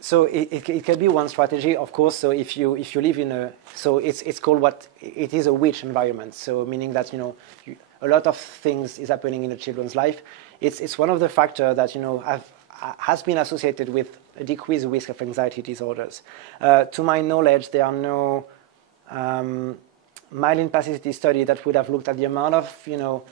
So it can be one strategy, of course. So if you live in it's called it is a rich environment. So meaning that, you know, a lot of things is happening in a children's life. It's one of the factors that, you know, has been associated with a decreased risk of anxiety disorders. To my knowledge, there are no myelin plasticity study that would have looked at the amount of, you know,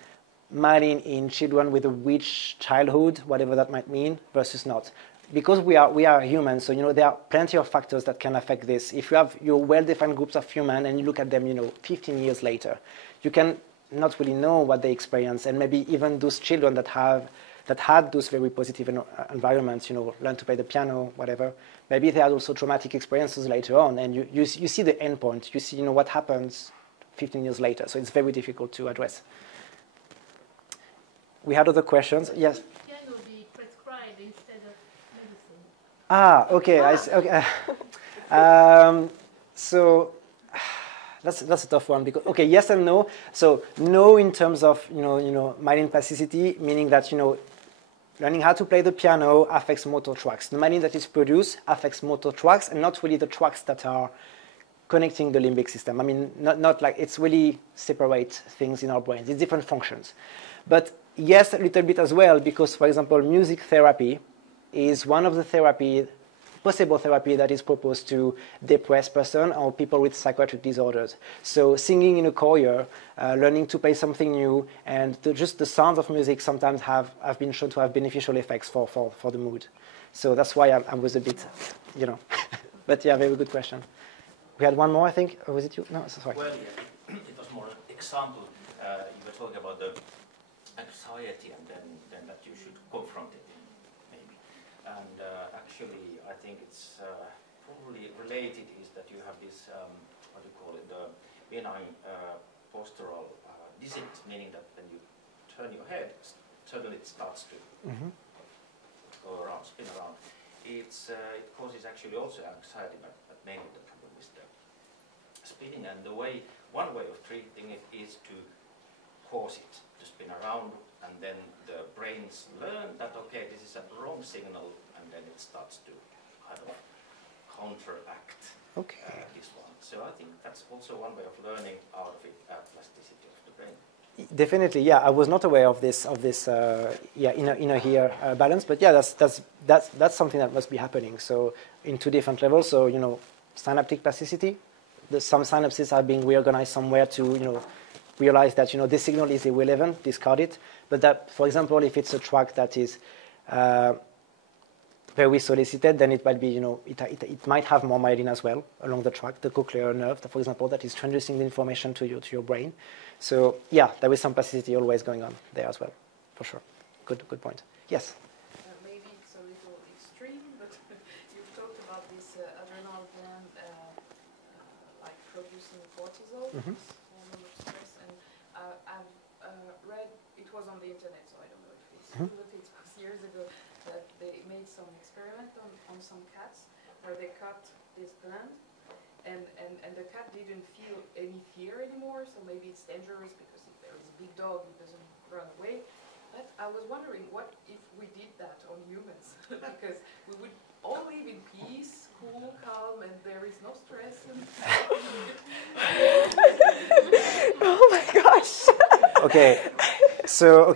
myelin in children with a rich childhood, whatever that might mean, versus not. Because we are humans, so, you know, there are plenty of factors that can affect this. If you have your well-defined groups of humans and you look at them, you know, 15 years later, you can not really know what they experience, and maybe even those children that had those very positive environments, you know, learn to play the piano, whatever. Maybe they had also traumatic experiences later on, and you see the end point. You see, you know, what happens 15 years later. So it's very difficult to address. We had other questions. Yes. Piano be prescribed instead of medicine. Okay. So that's a tough one, because yes and no. So no in terms of you know myelin plasticity, meaning that, you know, learning how to play the piano affects motor tracts. The myelin that is produced affects motor tracts, and not really the tracts that are connecting the limbic system. I mean, not like it's really separate things in our brains. It's different functions. But yes, a little bit as well, because, for example, music therapy is one of the possible therapy that is proposed to depressed person or people with psychiatric disorders. So singing in a choir, learning to play something new, and just the sounds of music sometimes have been shown to have beneficial effects for the mood. So that's why I was a bit, you know. But yeah, very good question. We had one more, I think. Or was it you? No, sorry. Well, yeah, it was more an example. You were talking about the anxiety, and then that you should confront it, maybe. And actually, I think it's probably related is that you have this, what do you call it, the benign postural dizziness, meaning that when you turn your head, suddenly it starts to go around, spin around. It causes actually also anxiety, but mainly the problem is the spinning. And one way of treating it is to cause it to spin around, and then the brains learn that, okay, this is a wrong signal, and then it starts to kind of counteract this one. So I think that's also one way of learning out of it, plasticity of the brain. Definitely, yeah. I was not aware of this inner ear balance, but yeah, that's something that must be happening. So in two different levels. So, you know, synaptic plasticity. Some synapses are being reorganized somewhere to, you know, realize that, you know, this signal is irrelevant, discard it. But that, for example, if it's a track that is very solicited, then it might be, it might have more myelin as well along the track, the cochlear nerve, for example, that is transducing the information to your brain. So yeah, there is some plasticity always going on there as well, for sure. Good point. Yes. Maybe it's a little extreme, but you've talked about this adrenal gland like producing cortisol, hormone of stress, and I've read, it was on the internet, so I don't know if it's true, but it was years ago, that they made some experiment on some cats where they cut this gland and the cat didn't feel any fear anymore, so maybe it's dangerous because if there is a big dog, it doesn't run away. But I was wondering, what if we did that on humans? Because we would all live in peace, cool, calm, and there is no stress. Oh my gosh. So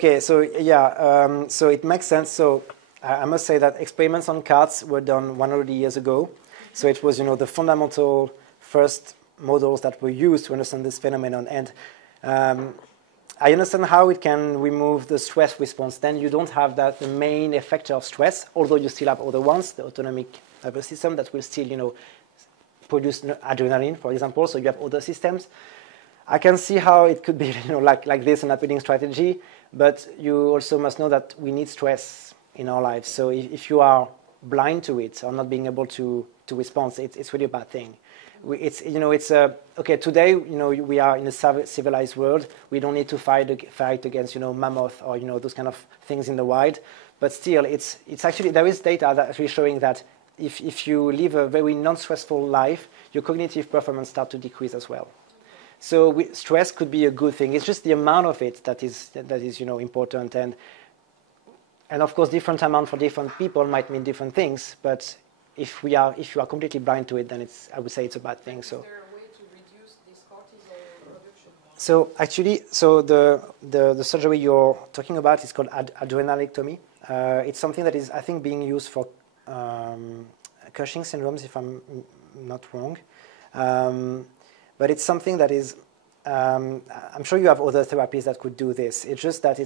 yeah, so it makes sense. So I must say that experiments on cats were done 100 years ago. So it was, the fundamental first models that were used to understand this phenomenon. And I understand how it can remove the stress response. Then you don't have the main effector of stress, although you still have other ones, the autonomic nervous system that will still, produce adrenaline, for example. So you have other systems. I can see how it could be, like this, an appealing strategy. But you also must know that we need stress in our lives. So if you are blind to it or not being able to respond, it's really a bad thing. Today, we are in a civilized world. We don't need to fight against, mammoth or, those kind of things in the wild. But still, it's actually, there is data that actually showing that if you live a very non-stressful life, your cognitive performance starts to decrease as well. So stress could be a good thing. It's just the amount of it that is important. And of course, different amount for different people might mean different things. But if you are completely blind to it, then I would say it's a bad thing. So. Is there a way to reduce this cortisol production? So actually, the surgery you're talking about is called adrenalectomy. It's something that is, I think, being used for Cushing syndromes, if I'm not wrong. But it's something that is, I'm sure you have other therapies that could do this. It's just that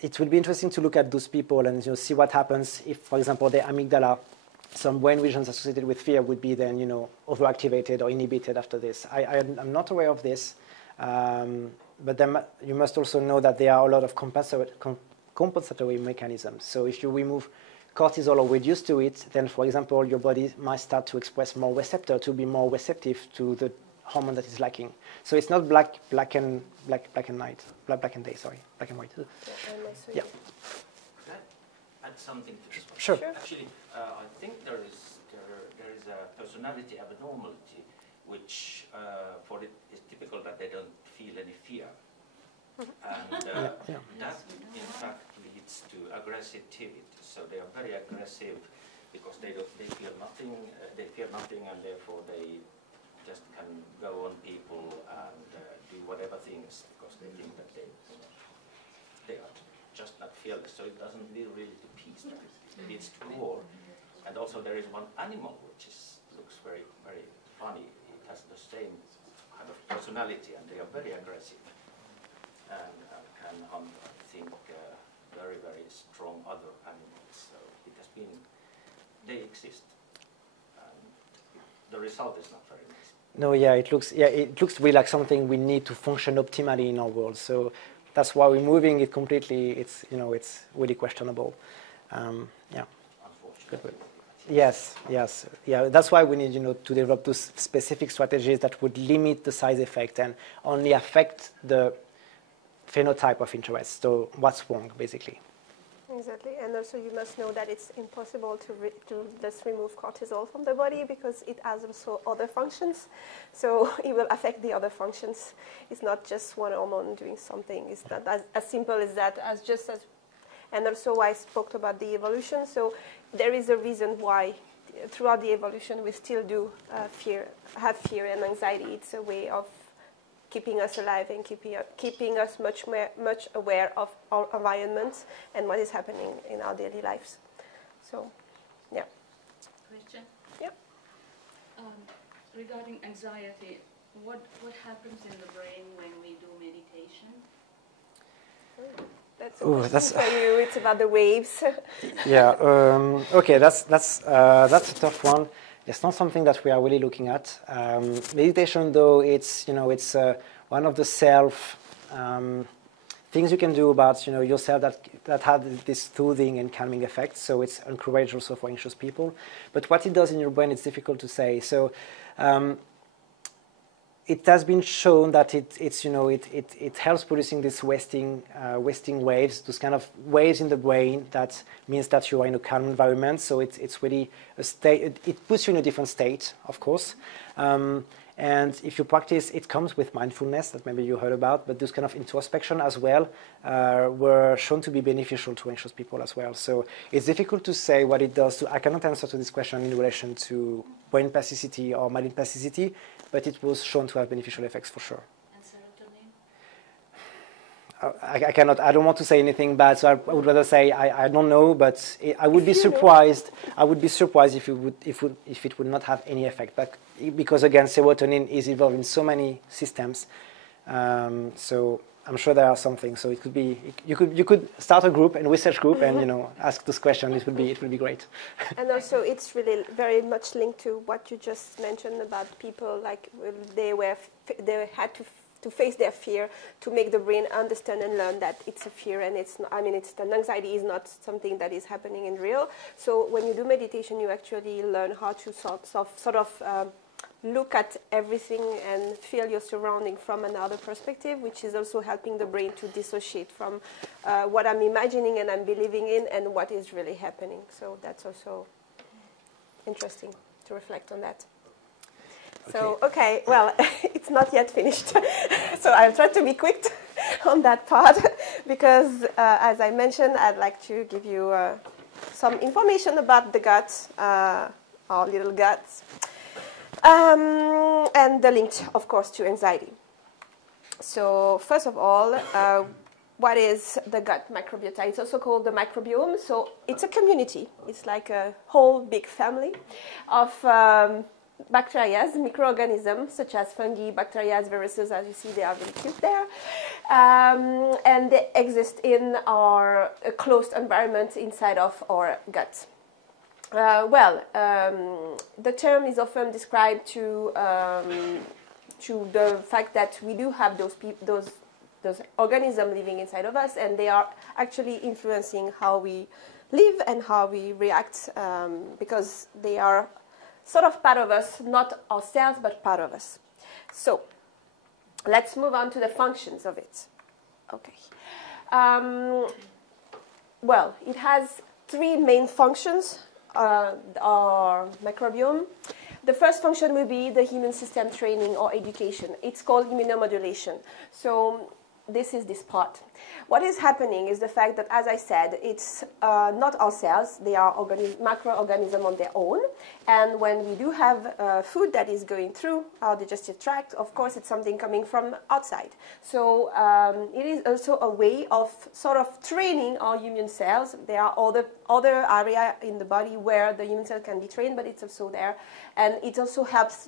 it would be interesting to look at those people and see what happens if, for example, the amygdala, some brain regions associated with fear, would be then overactivated or inhibited after this. I'm not aware of this, but then you must also know that there are a lot of compensatory mechanisms. So if you remove cortisol or reduce to it, then, for example, your body might start to express more receptor to be more receptive to the hormone that is lacking. So it's not black and day. Sorry, black and white. Yeah. Could I add something to this one? Sure. Actually, I think there is a personality abnormality, which for it is typical that they don't feel any fear, and that in fact leads to aggressivity. So they are very aggressive because they feel nothing, and therefore they just can go on people and do whatever things because they think that they are just not fearless. So it doesn't lead really to peace. It leads to war. And also there is one animal which looks very, very funny. It has the same kind of personality, and they are very aggressive and can hunt, I think, very, very strong other animals. So it has been, they exist. And the result is not very nice. No, it looks really like something we need to function optimally in our world. So that's why removing it completely, it's really questionable. Unfortunately. Yes. That's why we need to develop those specific strategies that would limit the side effect and only affect the phenotype of interest. So what's wrong, basically. Exactly, and also you must know that it's impossible to just remove cortisol from the body because it has also other functions. So it will affect the other functions. It's not just one hormone doing something. It's not as simple as that. And also I spoke about the evolution. So there is a reason why throughout the evolution we still do have fear and anxiety. It's a way of keeping us alive and keeping us much aware of our environment and what is happening in our daily lives. So, yeah. Question? Yep. Regarding anxiety, what happens in the brain when we do meditation? That's for you. It's about the waves. Yeah. Okay. That's a tough one. It's not something that we are really looking at. Meditation, though, it's one of the things you can do about yourself that have this soothing and calming effect. So it's encouraged also for anxious people. But what it does in your brain, it's difficult to say. So it has been shown that it helps producing these wasting waves, those kind of waves in the brain. That means that you are in a calm environment. So it's really a state. It puts you in a different state, of course. And if you practice, it comes with mindfulness that maybe you heard about, but this kind of introspection as well were shown to be beneficial to anxious people as well. So it's difficult to say what it does. I cannot answer to this question in relation to brain plasticity or mind plasticity, but it was shown to have beneficial effects for sure. And serotonin? I cannot. I don't want to say anything bad, so I would rather say I don't know. But I would be surprised. I would be surprised if it would not have any effect. But because again, serotonin is involved in so many systems, so I'm sure there are some things. So it could be you could start a group, a research group, and ask this question. It would be great. And also, it's really very much linked to what you just mentioned about people like they had to face their fear, to make the brain understand and learn that it's a fear, and an anxiety is not something that is happening in real. So when you do meditation, you actually learn how to sort of look at everything and feel your surrounding from another perspective, which is also helping the brain to dissociate from what I'm imagining and I'm believing in and what is really happening. So that's also interesting to reflect on that. So, okay, well, it's not yet finished. So I'll try to be quick on that part because, as I mentioned, I'd like to give you some information about the gut, our little guts, and the link, of course, to anxiety. So, first of all, what is the gut microbiota? It's also called the microbiome. So it's a community. It's like a whole big family of bacteria, microorganisms such as fungi, bacteria, viruses. As you see, they are really cute there, and they exist in our closed environment inside of our gut. The term is often described to the fact that we do have those organisms living inside of us, and they are actually influencing how we live and how we react, because they are sort of part of us, not ourselves, but part of us. So let's move on to the functions of it. Okay. It has three main functions, our microbiome. The first function will be the immune system training or education. It's called immunomodulation. So this is this part. What is happening is the fact that, as I said, it's not our cells. They are microorganisms on their own. And when we do have food that is going through our digestive tract, of course, it's something coming from outside. So it is also a way of sort of training our immune cells. There are other areas in the body where the immune cell can be trained, but it's also there. And it also helps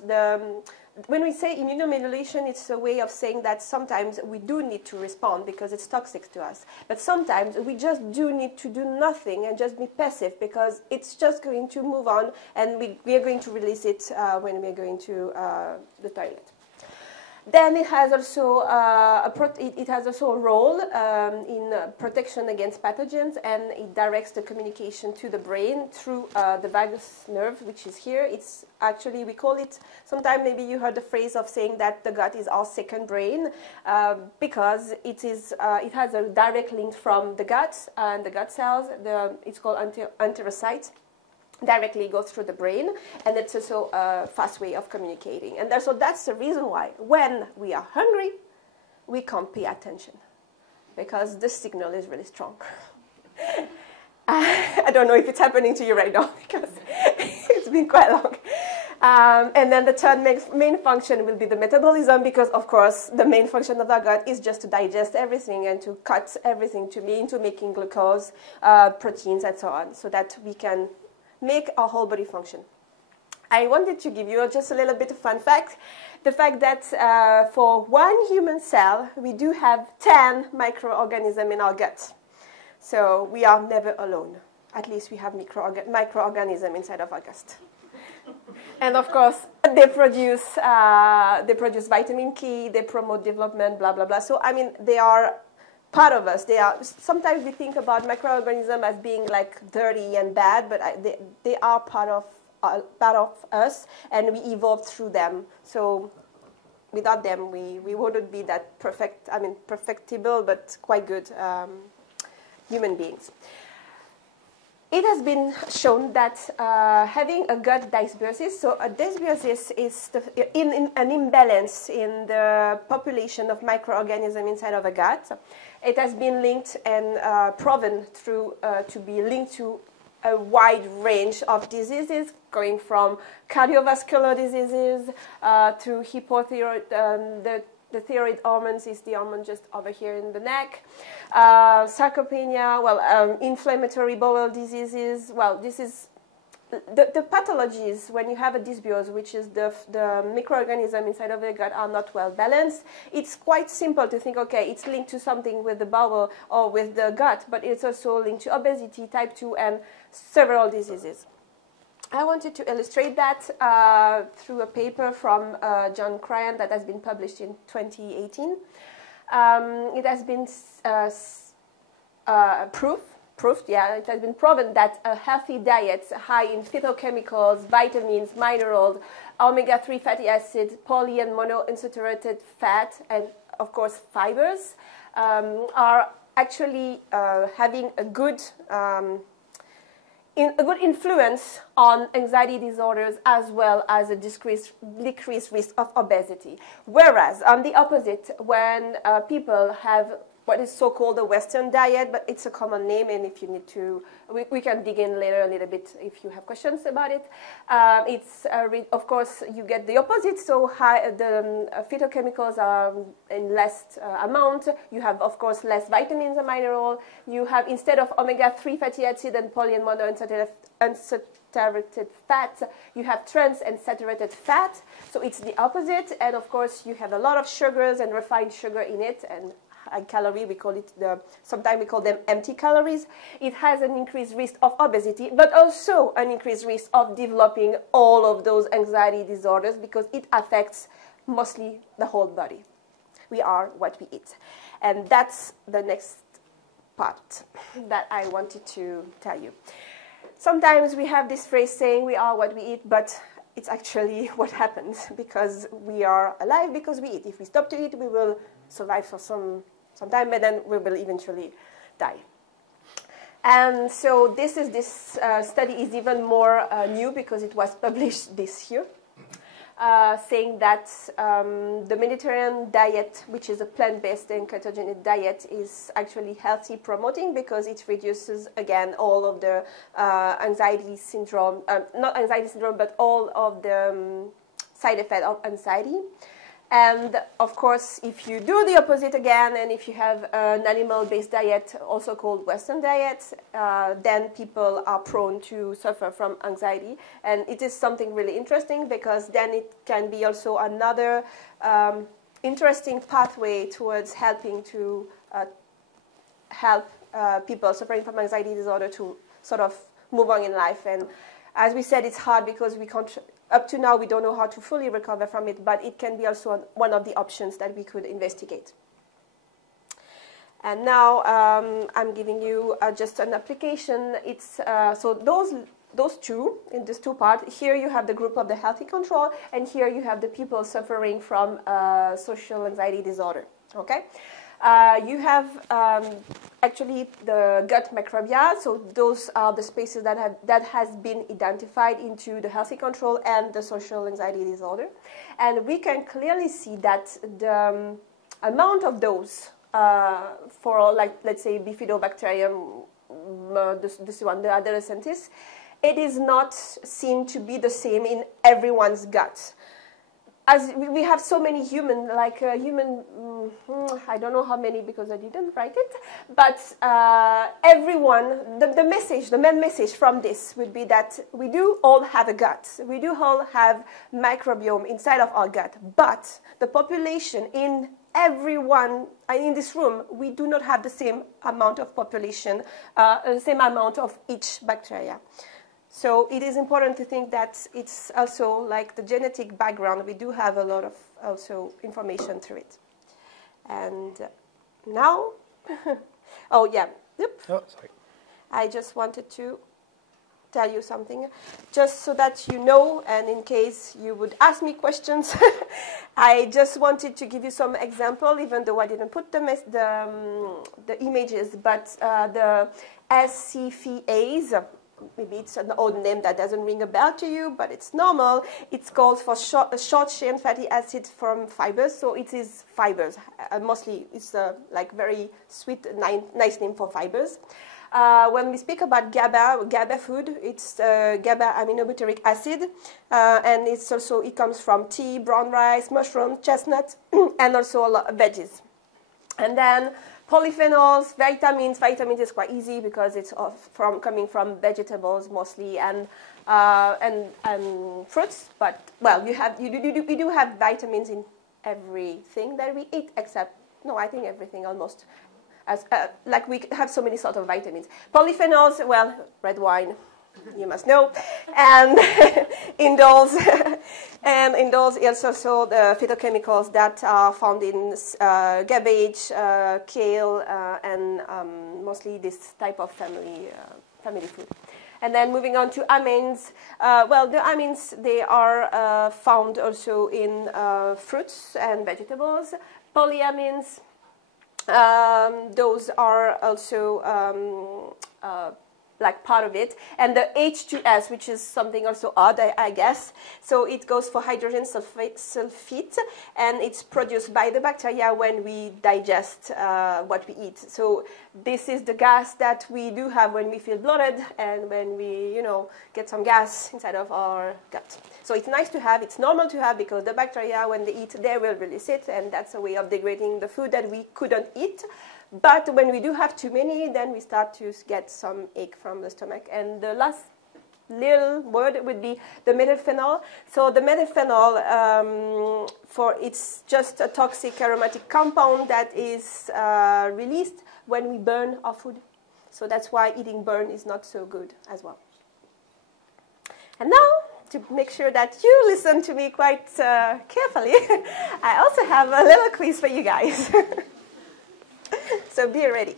when we say immunomodulation, it's a way of saying that sometimes we do need to respond because it's toxic to us. But sometimes we just do need to do nothing and just be passive because it's just going to move on, and we are going to release it when we're going to the toilet. Then it has also a role in protection against pathogens, and it directs the communication to the brain through the vagus nerve, which is here. It's actually, we call it, sometimes maybe you heard the phrase of saying that the gut is our second brain, because it has a direct link from the gut and the gut cells. It's called enterocytes. Directly goes through the brain, and it's also a fast way of communicating. And so that's the reason why when we are hungry, we can't pay attention, because the signal is really strong. I don't know if it's happening to you right now, because it's been quite long. And then the third main function will be the metabolism, because, of course, the main function of our gut is just to digest everything and to cut everything into making glucose, proteins, and so on, so that we can make our whole body function. I wanted to give you just a little bit of fun fact. the fact that for one human cell, we do have 10 microorganisms in our gut. So we are never alone. At least we have microorganisms inside of our gut. And of course, they produce vitamin K, they promote development, blah, blah, blah. So, I mean, they are part of us. Sometimes we think about microorganisms as being like dirty and bad, but they are part of us, and we evolved through them. So without them, we wouldn't be that perfectible, but quite good human beings. It has been shown that having a gut dysbiosis, so a dysbiosis is an imbalance in the population of microorganisms inside of a gut. It has been linked and proven to be linked to a wide range of diseases, going from cardiovascular diseases to hypothyroid. The thyroid hormones is the hormone just over here in the neck. Sarcopenia, inflammatory bowel diseases. Well, this is the pathologies when you have a dysbiose, which is the microorganism inside of the gut are not well balanced. It's quite simple to think, okay, it's linked to something with the bowel or with the gut, but it's also linked to obesity, type 2, and several diseases. I wanted to illustrate that through a paper from John Cryan that has been published in 2018. It has been it has been proven that a healthy diet high in phytochemicals, vitamins, minerals, omega-3 fatty acids, poly and monounsaturated fat, and of course fibers are actually having a good influence on anxiety disorders as well as a decreased risk of obesity. Whereas, on the opposite, when people have what is so-called a Western diet, but it's a common name, and if you need to, we can dig in later a little bit if you have questions about it. Of course, you get the opposite, so the phytochemicals are in less amount. You have, of course, less vitamins and minerals. You have, instead of omega-3 fatty acid and poly and monounsaturated fat, you have trans and saturated fat, so it's the opposite, and of course, you have a lot of sugars and refined sugar in it, and high calorie, sometimes we call them empty calories. It has an increased risk of obesity, but also an increased risk of developing all of those anxiety disorders because it affects mostly the whole body. We are what we eat. And that's the next part that I wanted to tell you. Sometimes we have this phrase saying we are what we eat, but it's actually what happens because we are alive because we eat. If we stop to eat, we will survive for some time, but then we will eventually die. And so this study is even more new because it was published this year, saying that the Mediterranean diet, which is a plant-based and ketogenic diet, is actually healthy promoting because it reduces, again, all of the anxiety syndrome, not anxiety syndrome, but all of the side effects of anxiety. And of course, if you do the opposite again, and if you have an animal-based diet, also called Western diet, then people are prone to suffer from anxiety. And it is something really interesting because then it can be also another interesting pathway towards helping to help people suffering from anxiety disorder to sort of move on in life. And as we said, it's hard because we can't. Up to now, we don't know how to fully recover from it, but it can be also one of the options that we could investigate. And now I'm giving you just an application. It's so those two, in these two parts, here you have the group of the healthy control, and here you have the people suffering from social anxiety disorder. Okay? You have actually the gut microbia, so those are the spaces that has been identified into the healthy control and the social anxiety disorder. And we can clearly see that the amount of those for, like, let's say, bifidobacterium, this one, the adolescentis, it is not seen to be the same in everyone's gut. as we have so many human, I don't know how many because I didn't write it, but everyone, the main message from this would be that we do all have a gut. We do all have microbiome inside of our gut, but the population in everyone in this room, we do not have the same amount of population, the same amount of each bacteria. So it is important to think that it's also like the genetic background. We do have a lot of also information through it. And now, oh yeah, yep. Oh, sorry. I just wanted to tell you something, just so that you know, and in case you would ask me questions, I just wanted to give you some example, even though I didn't put the images, but the SCFAs. Maybe it's an old name that doesn't ring a bell to you, but it's normal. It's called for short-chain fatty acids from fibers. So it is fibers. Mostly it's like very sweet, nice name for fibers. When we speak about GABA food, it's GABA aminobutyric acid. And it comes from tea, brown rice, mushroom, chestnut, and also a lot of veggies. And then polyphenols, vitamins. Vitamins is quite easy because it's coming from vegetables mostly and fruits. But well, we do have vitamins in everything that we eat, except I think everything almost. Like we have so many sort of vitamins. Polyphenols, well, red wine, you must know, and indoles, it's also the phytochemicals that are found in cabbage, kale, and mostly this type of family food. And then moving on to amines. The amines, they are found also in fruits and vegetables. Polyamines, those are also like part of it, and the H2S, which is something also odd, I guess. So it goes for hydrogen sulfate, and it's produced by the bacteria when we digest what we eat. So this is the gas that we do have when we feel bloated and when we, get some gas inside of our gut. So it's nice to have, it's normal to have, because the bacteria, when they eat, they will release it, and that's a way of degrading the food that we couldn't eat. But when we do have too many, then we start to get some ache from the stomach. And the last little word would be the methyl-phenol. So the methyl-phenol, it's just a toxic aromatic compound that is released when we burn our food. So that's why eating burn is not so good as well. And now, to make sure that you listen to me quite carefully, I also have a little quiz for you guys. So be ready.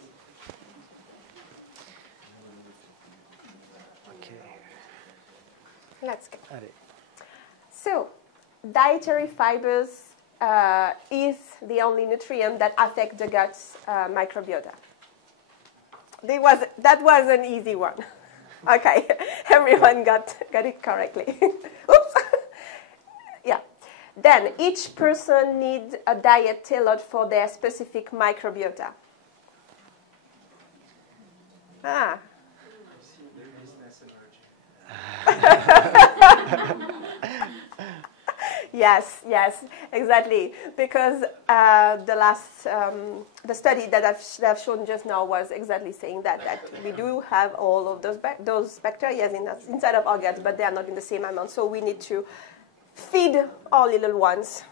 Okay. Let's go. Allez. So, dietary fibers is the only nutrient that affect the gut's microbiota. That was an easy one. Okay, everyone got it correctly. Oops. Yeah. Then, each person needs a diet tailored for their specific microbiota. Ah. Yes, exactly. Because the study that I've shown just now was exactly saying that we do have all of those bacteria inside of our guts, but they are not in the same amount. So we need to feed our little ones.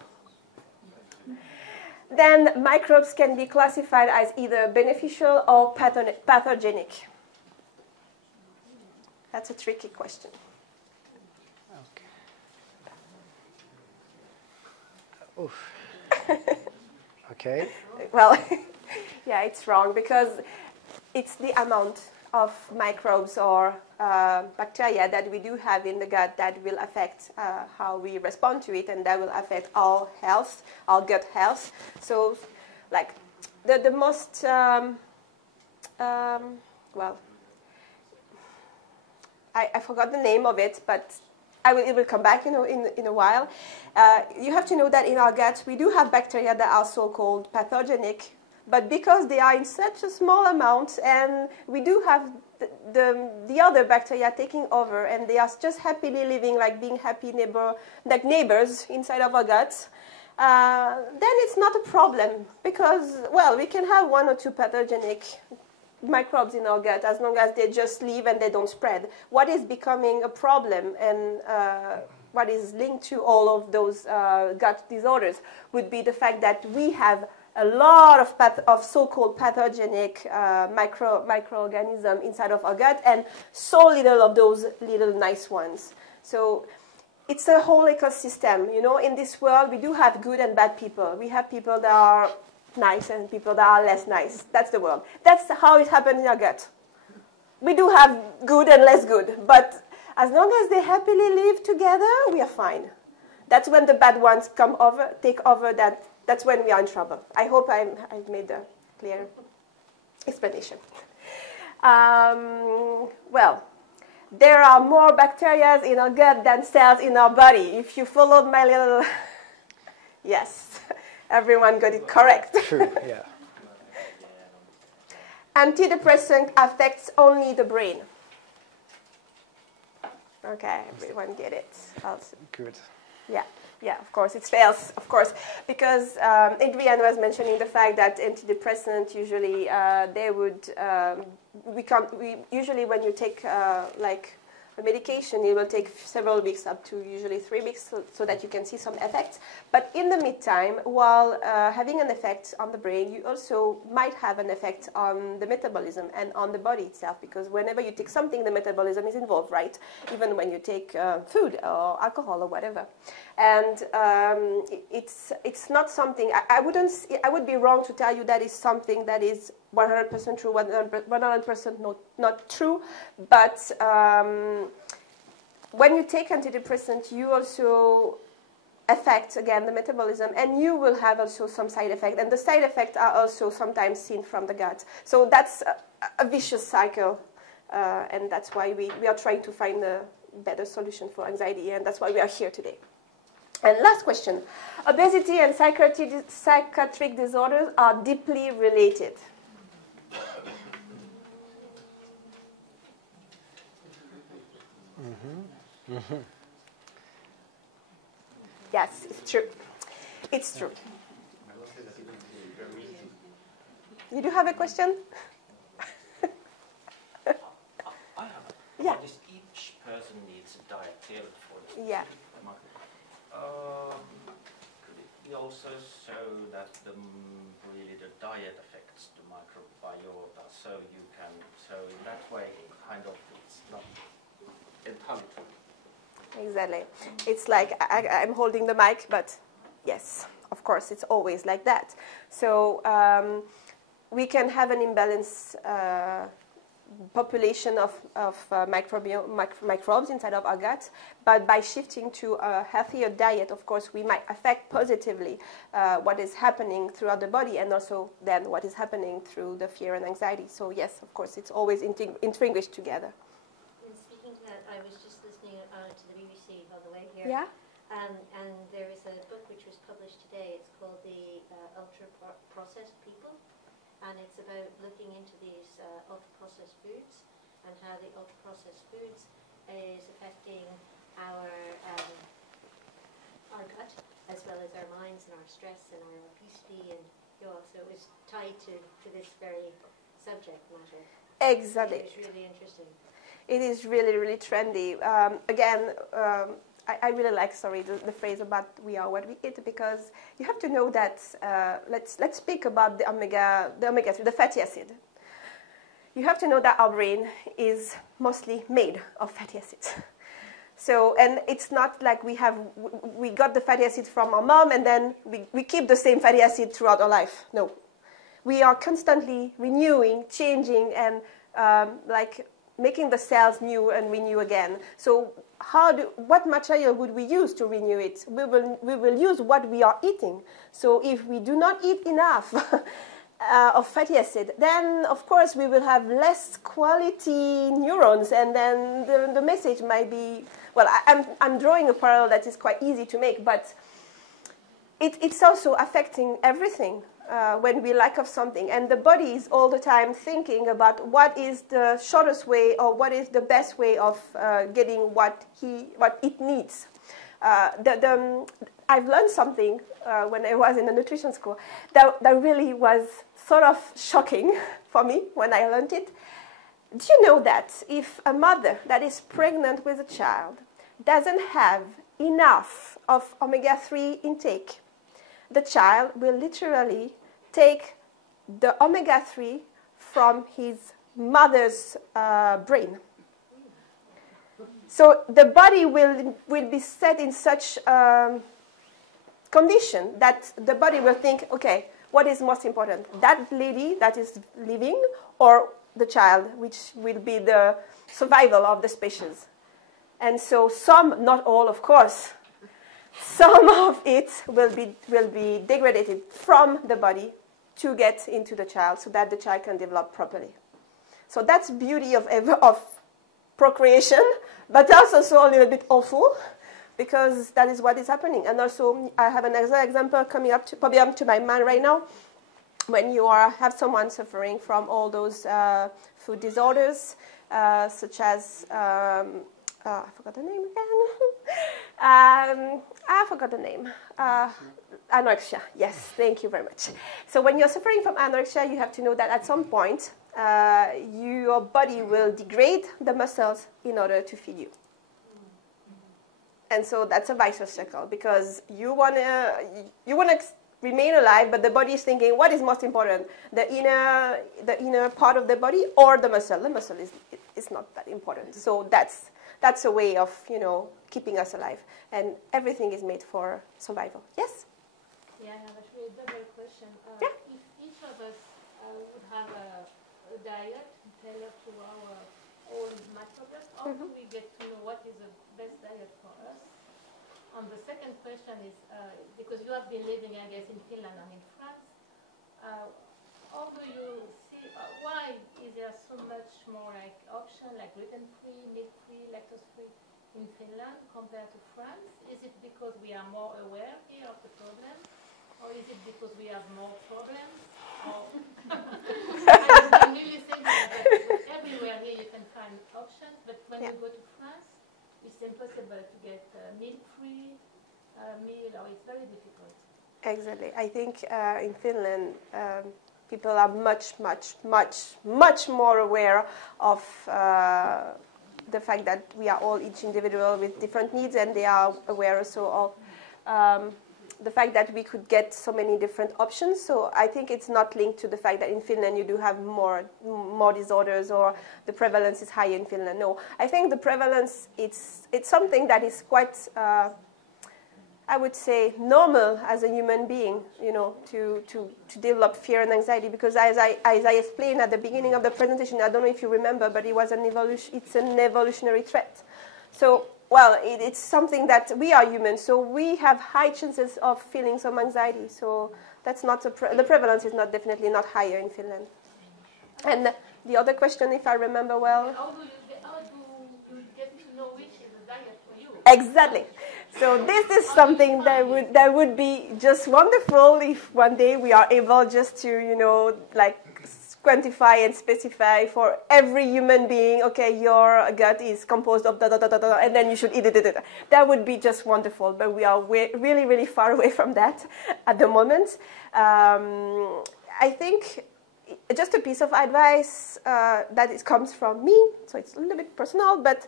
Then microbes can be classified as either beneficial or pathogenic. That's a tricky question. Okay. Oof. Okay. Well, yeah, it's wrong because it's the amount of microbes or bacteria that we do have in the gut that will affect how we respond to it, and that will affect our health, our gut health. So, like, the most, I forgot the name of it, but it will come back, in a while. You have to know that in our gut we do have bacteria that are so-called pathogenic, But because they are in such a small amount, and we do have the other bacteria taking over, and they are just happily living, like being happy neighbors inside of our guts, then it's not a problem, because, well, we can have 1 or 2 pathogenic microbes in our gut as long as they just live and they don't spread. What is becoming a problem, and what is linked to all of those gut disorders, would be the fact that we have a lot of so-called pathogenic microorganisms inside of our gut, and so little of those little nice ones. So it's a whole ecosystem. You know, in this world, we do have good and bad people. We have people that are nice and people that are less nice. That's the world. That's how it happens in our gut. We do have good and less good, but as long as they happily live together, we are fine. That's when the bad ones take over. That's when we are in trouble. I hope I've made a clear explanation. Well, there are more bacteria in our gut than cells in our body. If you followed my little... Yes, everyone got it correct. True, yeah. Antidepressant affects only the brain. Okay, everyone get it. Good. Yeah. Yeah, of course, it fails, of course, because Adrien was mentioning the fact that antidepressants usually usually when you take like a medication, it will take several weeks, up to usually 3 weeks, so that you can see some effects. But in the meantime, while having an effect on the brain, you also might have an effect on the metabolism and on the body itself, because whenever you take something, the metabolism is involved, right? Even when you take food or alcohol or whatever. And it's not something, I would be wrong to tell you that is something that is 100% true, 100% not true, but when you take antidepressants, you also affect, again, the metabolism, and you will have also some side effects, and the side effects are also sometimes seen from the gut. So that's a vicious cycle, and that's why we are trying to find a better solution for anxiety, and that's why we are here today. And last question. Obesity and psychiatric disorders are deeply related. Mm-hmm. Mm-hmm. Yes, it's true. It's true. You do have a question? I have. Yeah. Each person needs a diet tailored for them. Yeah. Could it be also so that really the diet affects the microbiota, so you can, so in that way, kind of, it's not entirely true. Exactly. It's like I'm holding the mic, but yes, of course, it's always like that. So we can have an imbalanced population of microbes inside of our gut, but by shifting to a healthier diet, of course, we might affect positively what is happening throughout the body, and also then what is happening through the fear and anxiety. So yes, of course, it's always integrated together. And speaking to that, I was just listening to the BBC on the way here. Yeah. And there is a book which was published today. It's called The Ultra-Processed People. And it's about looking into these ultra-processed foods and how the ultra-processed foods is affecting our gut, as well as our minds and our stress and our obesity. And so it was tied to this very subject matter. Exactly. It was really interesting. It is really, really trendy. Again, I really like, the phrase about we are what we eat, because you have to know that, let's speak about the omega-3, the fatty acid. You have to know that our brain is mostly made of fatty acids. So, and it's not like we got the fatty acid from our mom and then we keep the same fatty acid throughout our life. No. We are constantly renewing, changing, and making the cells new and renew again. So what material would we use to renew it? We will use what we are eating. So if we do not eat enough of fatty acid, then of course we will have less quality neurons, and then the message might be, well, I'm drawing a parallel that is quite easy to make, but it's also affecting everything. when we lack of something, and the body is all the time thinking about what is the shortest way or what is the best way of getting what it needs. I've learned something when I was in the nutrition school that really was sort of shocking for me when I learned it. Do you know that if a mother that is pregnant with a child doesn't have enough of omega-3 intake, the child will literally take the omega-3 from his mother's brain. So the body will be set in such condition that the body will think, okay, what is most important? That lady that is living, or the child, which will be the survival of the species. And so some, not all of course, some of it will be degraded from the body to get into the child so that the child can develop properly. So that's beauty of procreation, but that's also a little bit awful because that is what is happening. And also I have another example coming up to my mind right now. When you have someone suffering from all those food disorders, such as, I forgot the name again. I forgot the name. Anorexia. Yes, thank you very much. So when you're suffering from anorexia, you have to know that at some point, your body will degrade the muscles in order to feed you. And so that's a vicious circle because you wanna remain alive, but the body is thinking, what is most important, the inner part of the body or the muscle? The muscle is not that important. So that's a way of keeping us alive, and everything is made for survival. Yes. Yeah, I have actually a double question. Yeah. If each of us would have a diet tailored to our own macrobiome, how do we get to know what is the best diet for us? And the second question is, because you have been living, I guess, in Finland and in France, how do you see, why is there so much more option, like gluten-free, milk-free, lactose-free in Finland compared to France? Is it because we are more aware here of the problem? Or is it because we have more problems? I'm really thinking that everywhere here you can find options, but when you go to France, it's impossible to get milk-free meal, or it's very difficult. Exactly. I think in Finland, people are much more aware of the fact that we are all each individual with different needs, and they are aware also of the fact that we could get so many different options. So I think it's not linked to the fact that in Finland you do have more disorders or the prevalence is higher in Finland. No, I think the prevalence, it's something that is quite, I would say, normal as a human being, to develop fear and anxiety. Because as I explained at the beginning of the presentation, I don't know if you remember, but it's an evolutionary threat. So, well, it's something that we are human, so we have high chances of feeling some anxiety. So that's not the prevalence is definitely not higher in Finland. And the other question, if I remember well. How do you get to know which is the diet for you? Exactly. So this is something that would be just wonderful if one day we are able just to quantify and specify for every human being, okay, your gut is composed of and then you should eat it. That would be just wonderful, but we are really, really far away from that at the moment. I think just a piece of advice comes from me, so it's a little bit personal, but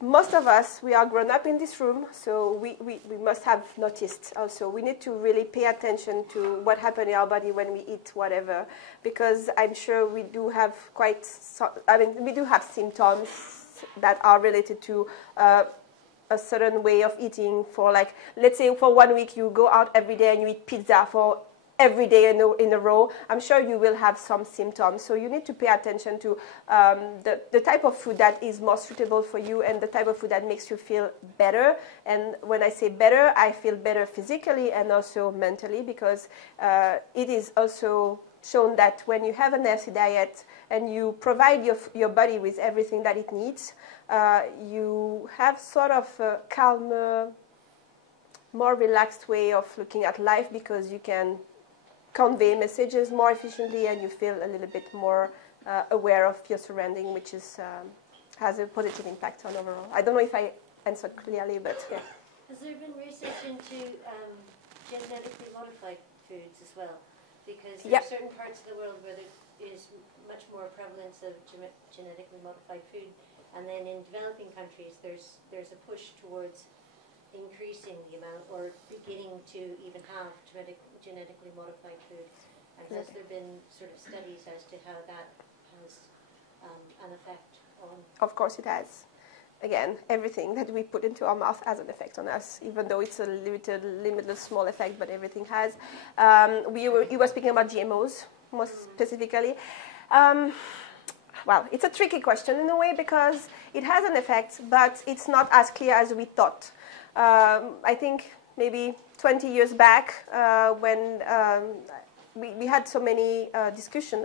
most of us, we are grown up in this room, so we must have noticed also. We need to really pay attention to what happens in our body when we eat whatever, because I'm sure we do have we do have symptoms that are related to a certain way of eating. For let's say for 1 week you go out every day and you eat pizza for every day in a row, I'm sure you will have some symptoms. So you need to pay attention to the type of food that is most suitable for you and the type of food that makes you feel better. And when I say better, I feel better physically and also mentally, because it is also shown that when you have a healthy diet and you provide your body with everything that it needs, you have sort of a calmer, more relaxed way of looking at life, because you can convey messages more efficiently, and you feel a little bit more aware of your surrounding, which is has a positive impact on overall. I don't know if I answered clearly, but yeah. Has there been research into genetically modified foods as well? Because there are certain parts of the world where there is much more prevalence of genetically modified food, and then in developing countries there's a push towards increasing the amount or beginning to even have genetically modified food. And has there been sort of studies as to how that has an effect on? Of course it has. Again, everything that we put into our mouth has an effect on us, even though it's a limitless small effect, but everything has. You were speaking about GMOs, most specifically. Well, it's a tricky question in a way because it has an effect, but it's not as clear as we thought. I think maybe 20 years back when we had so many discussions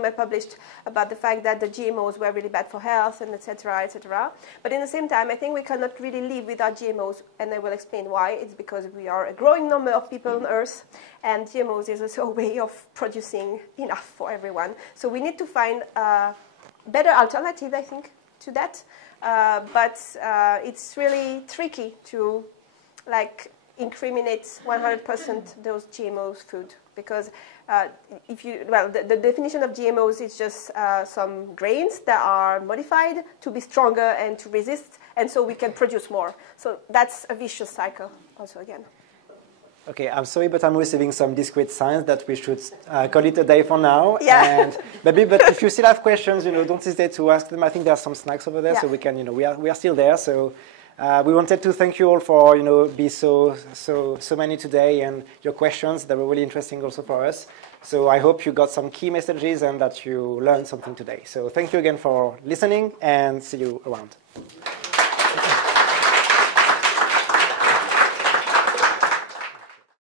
were published about the fact that the GMOs were really bad for health and et cetera, et cetera. But in the same time, I think we cannot really live without GMOs, and I will explain why. It's because we are a growing number of people on Earth, and GMOs is also a way of producing enough for everyone. So we need to find a better alternative, I think, to that. But it's really tricky to, incriminate 100% those GMOs food. Because the definition of GMOs is just some grains that are modified to be stronger and to resist, and so we can produce more. So that's a vicious cycle also again. Okay, I'm sorry, but I'm receiving some discrete signs that we should call it a day for now. Yeah. And but if you still have questions, don't hesitate to ask them. I think there are some snacks over there, so we can, we are still there. So. We wanted to thank you all for be so many today, and your questions, they were really interesting also for us. So I hope you got some key messages and that you learned something today. So thank you again for listening, and see you around.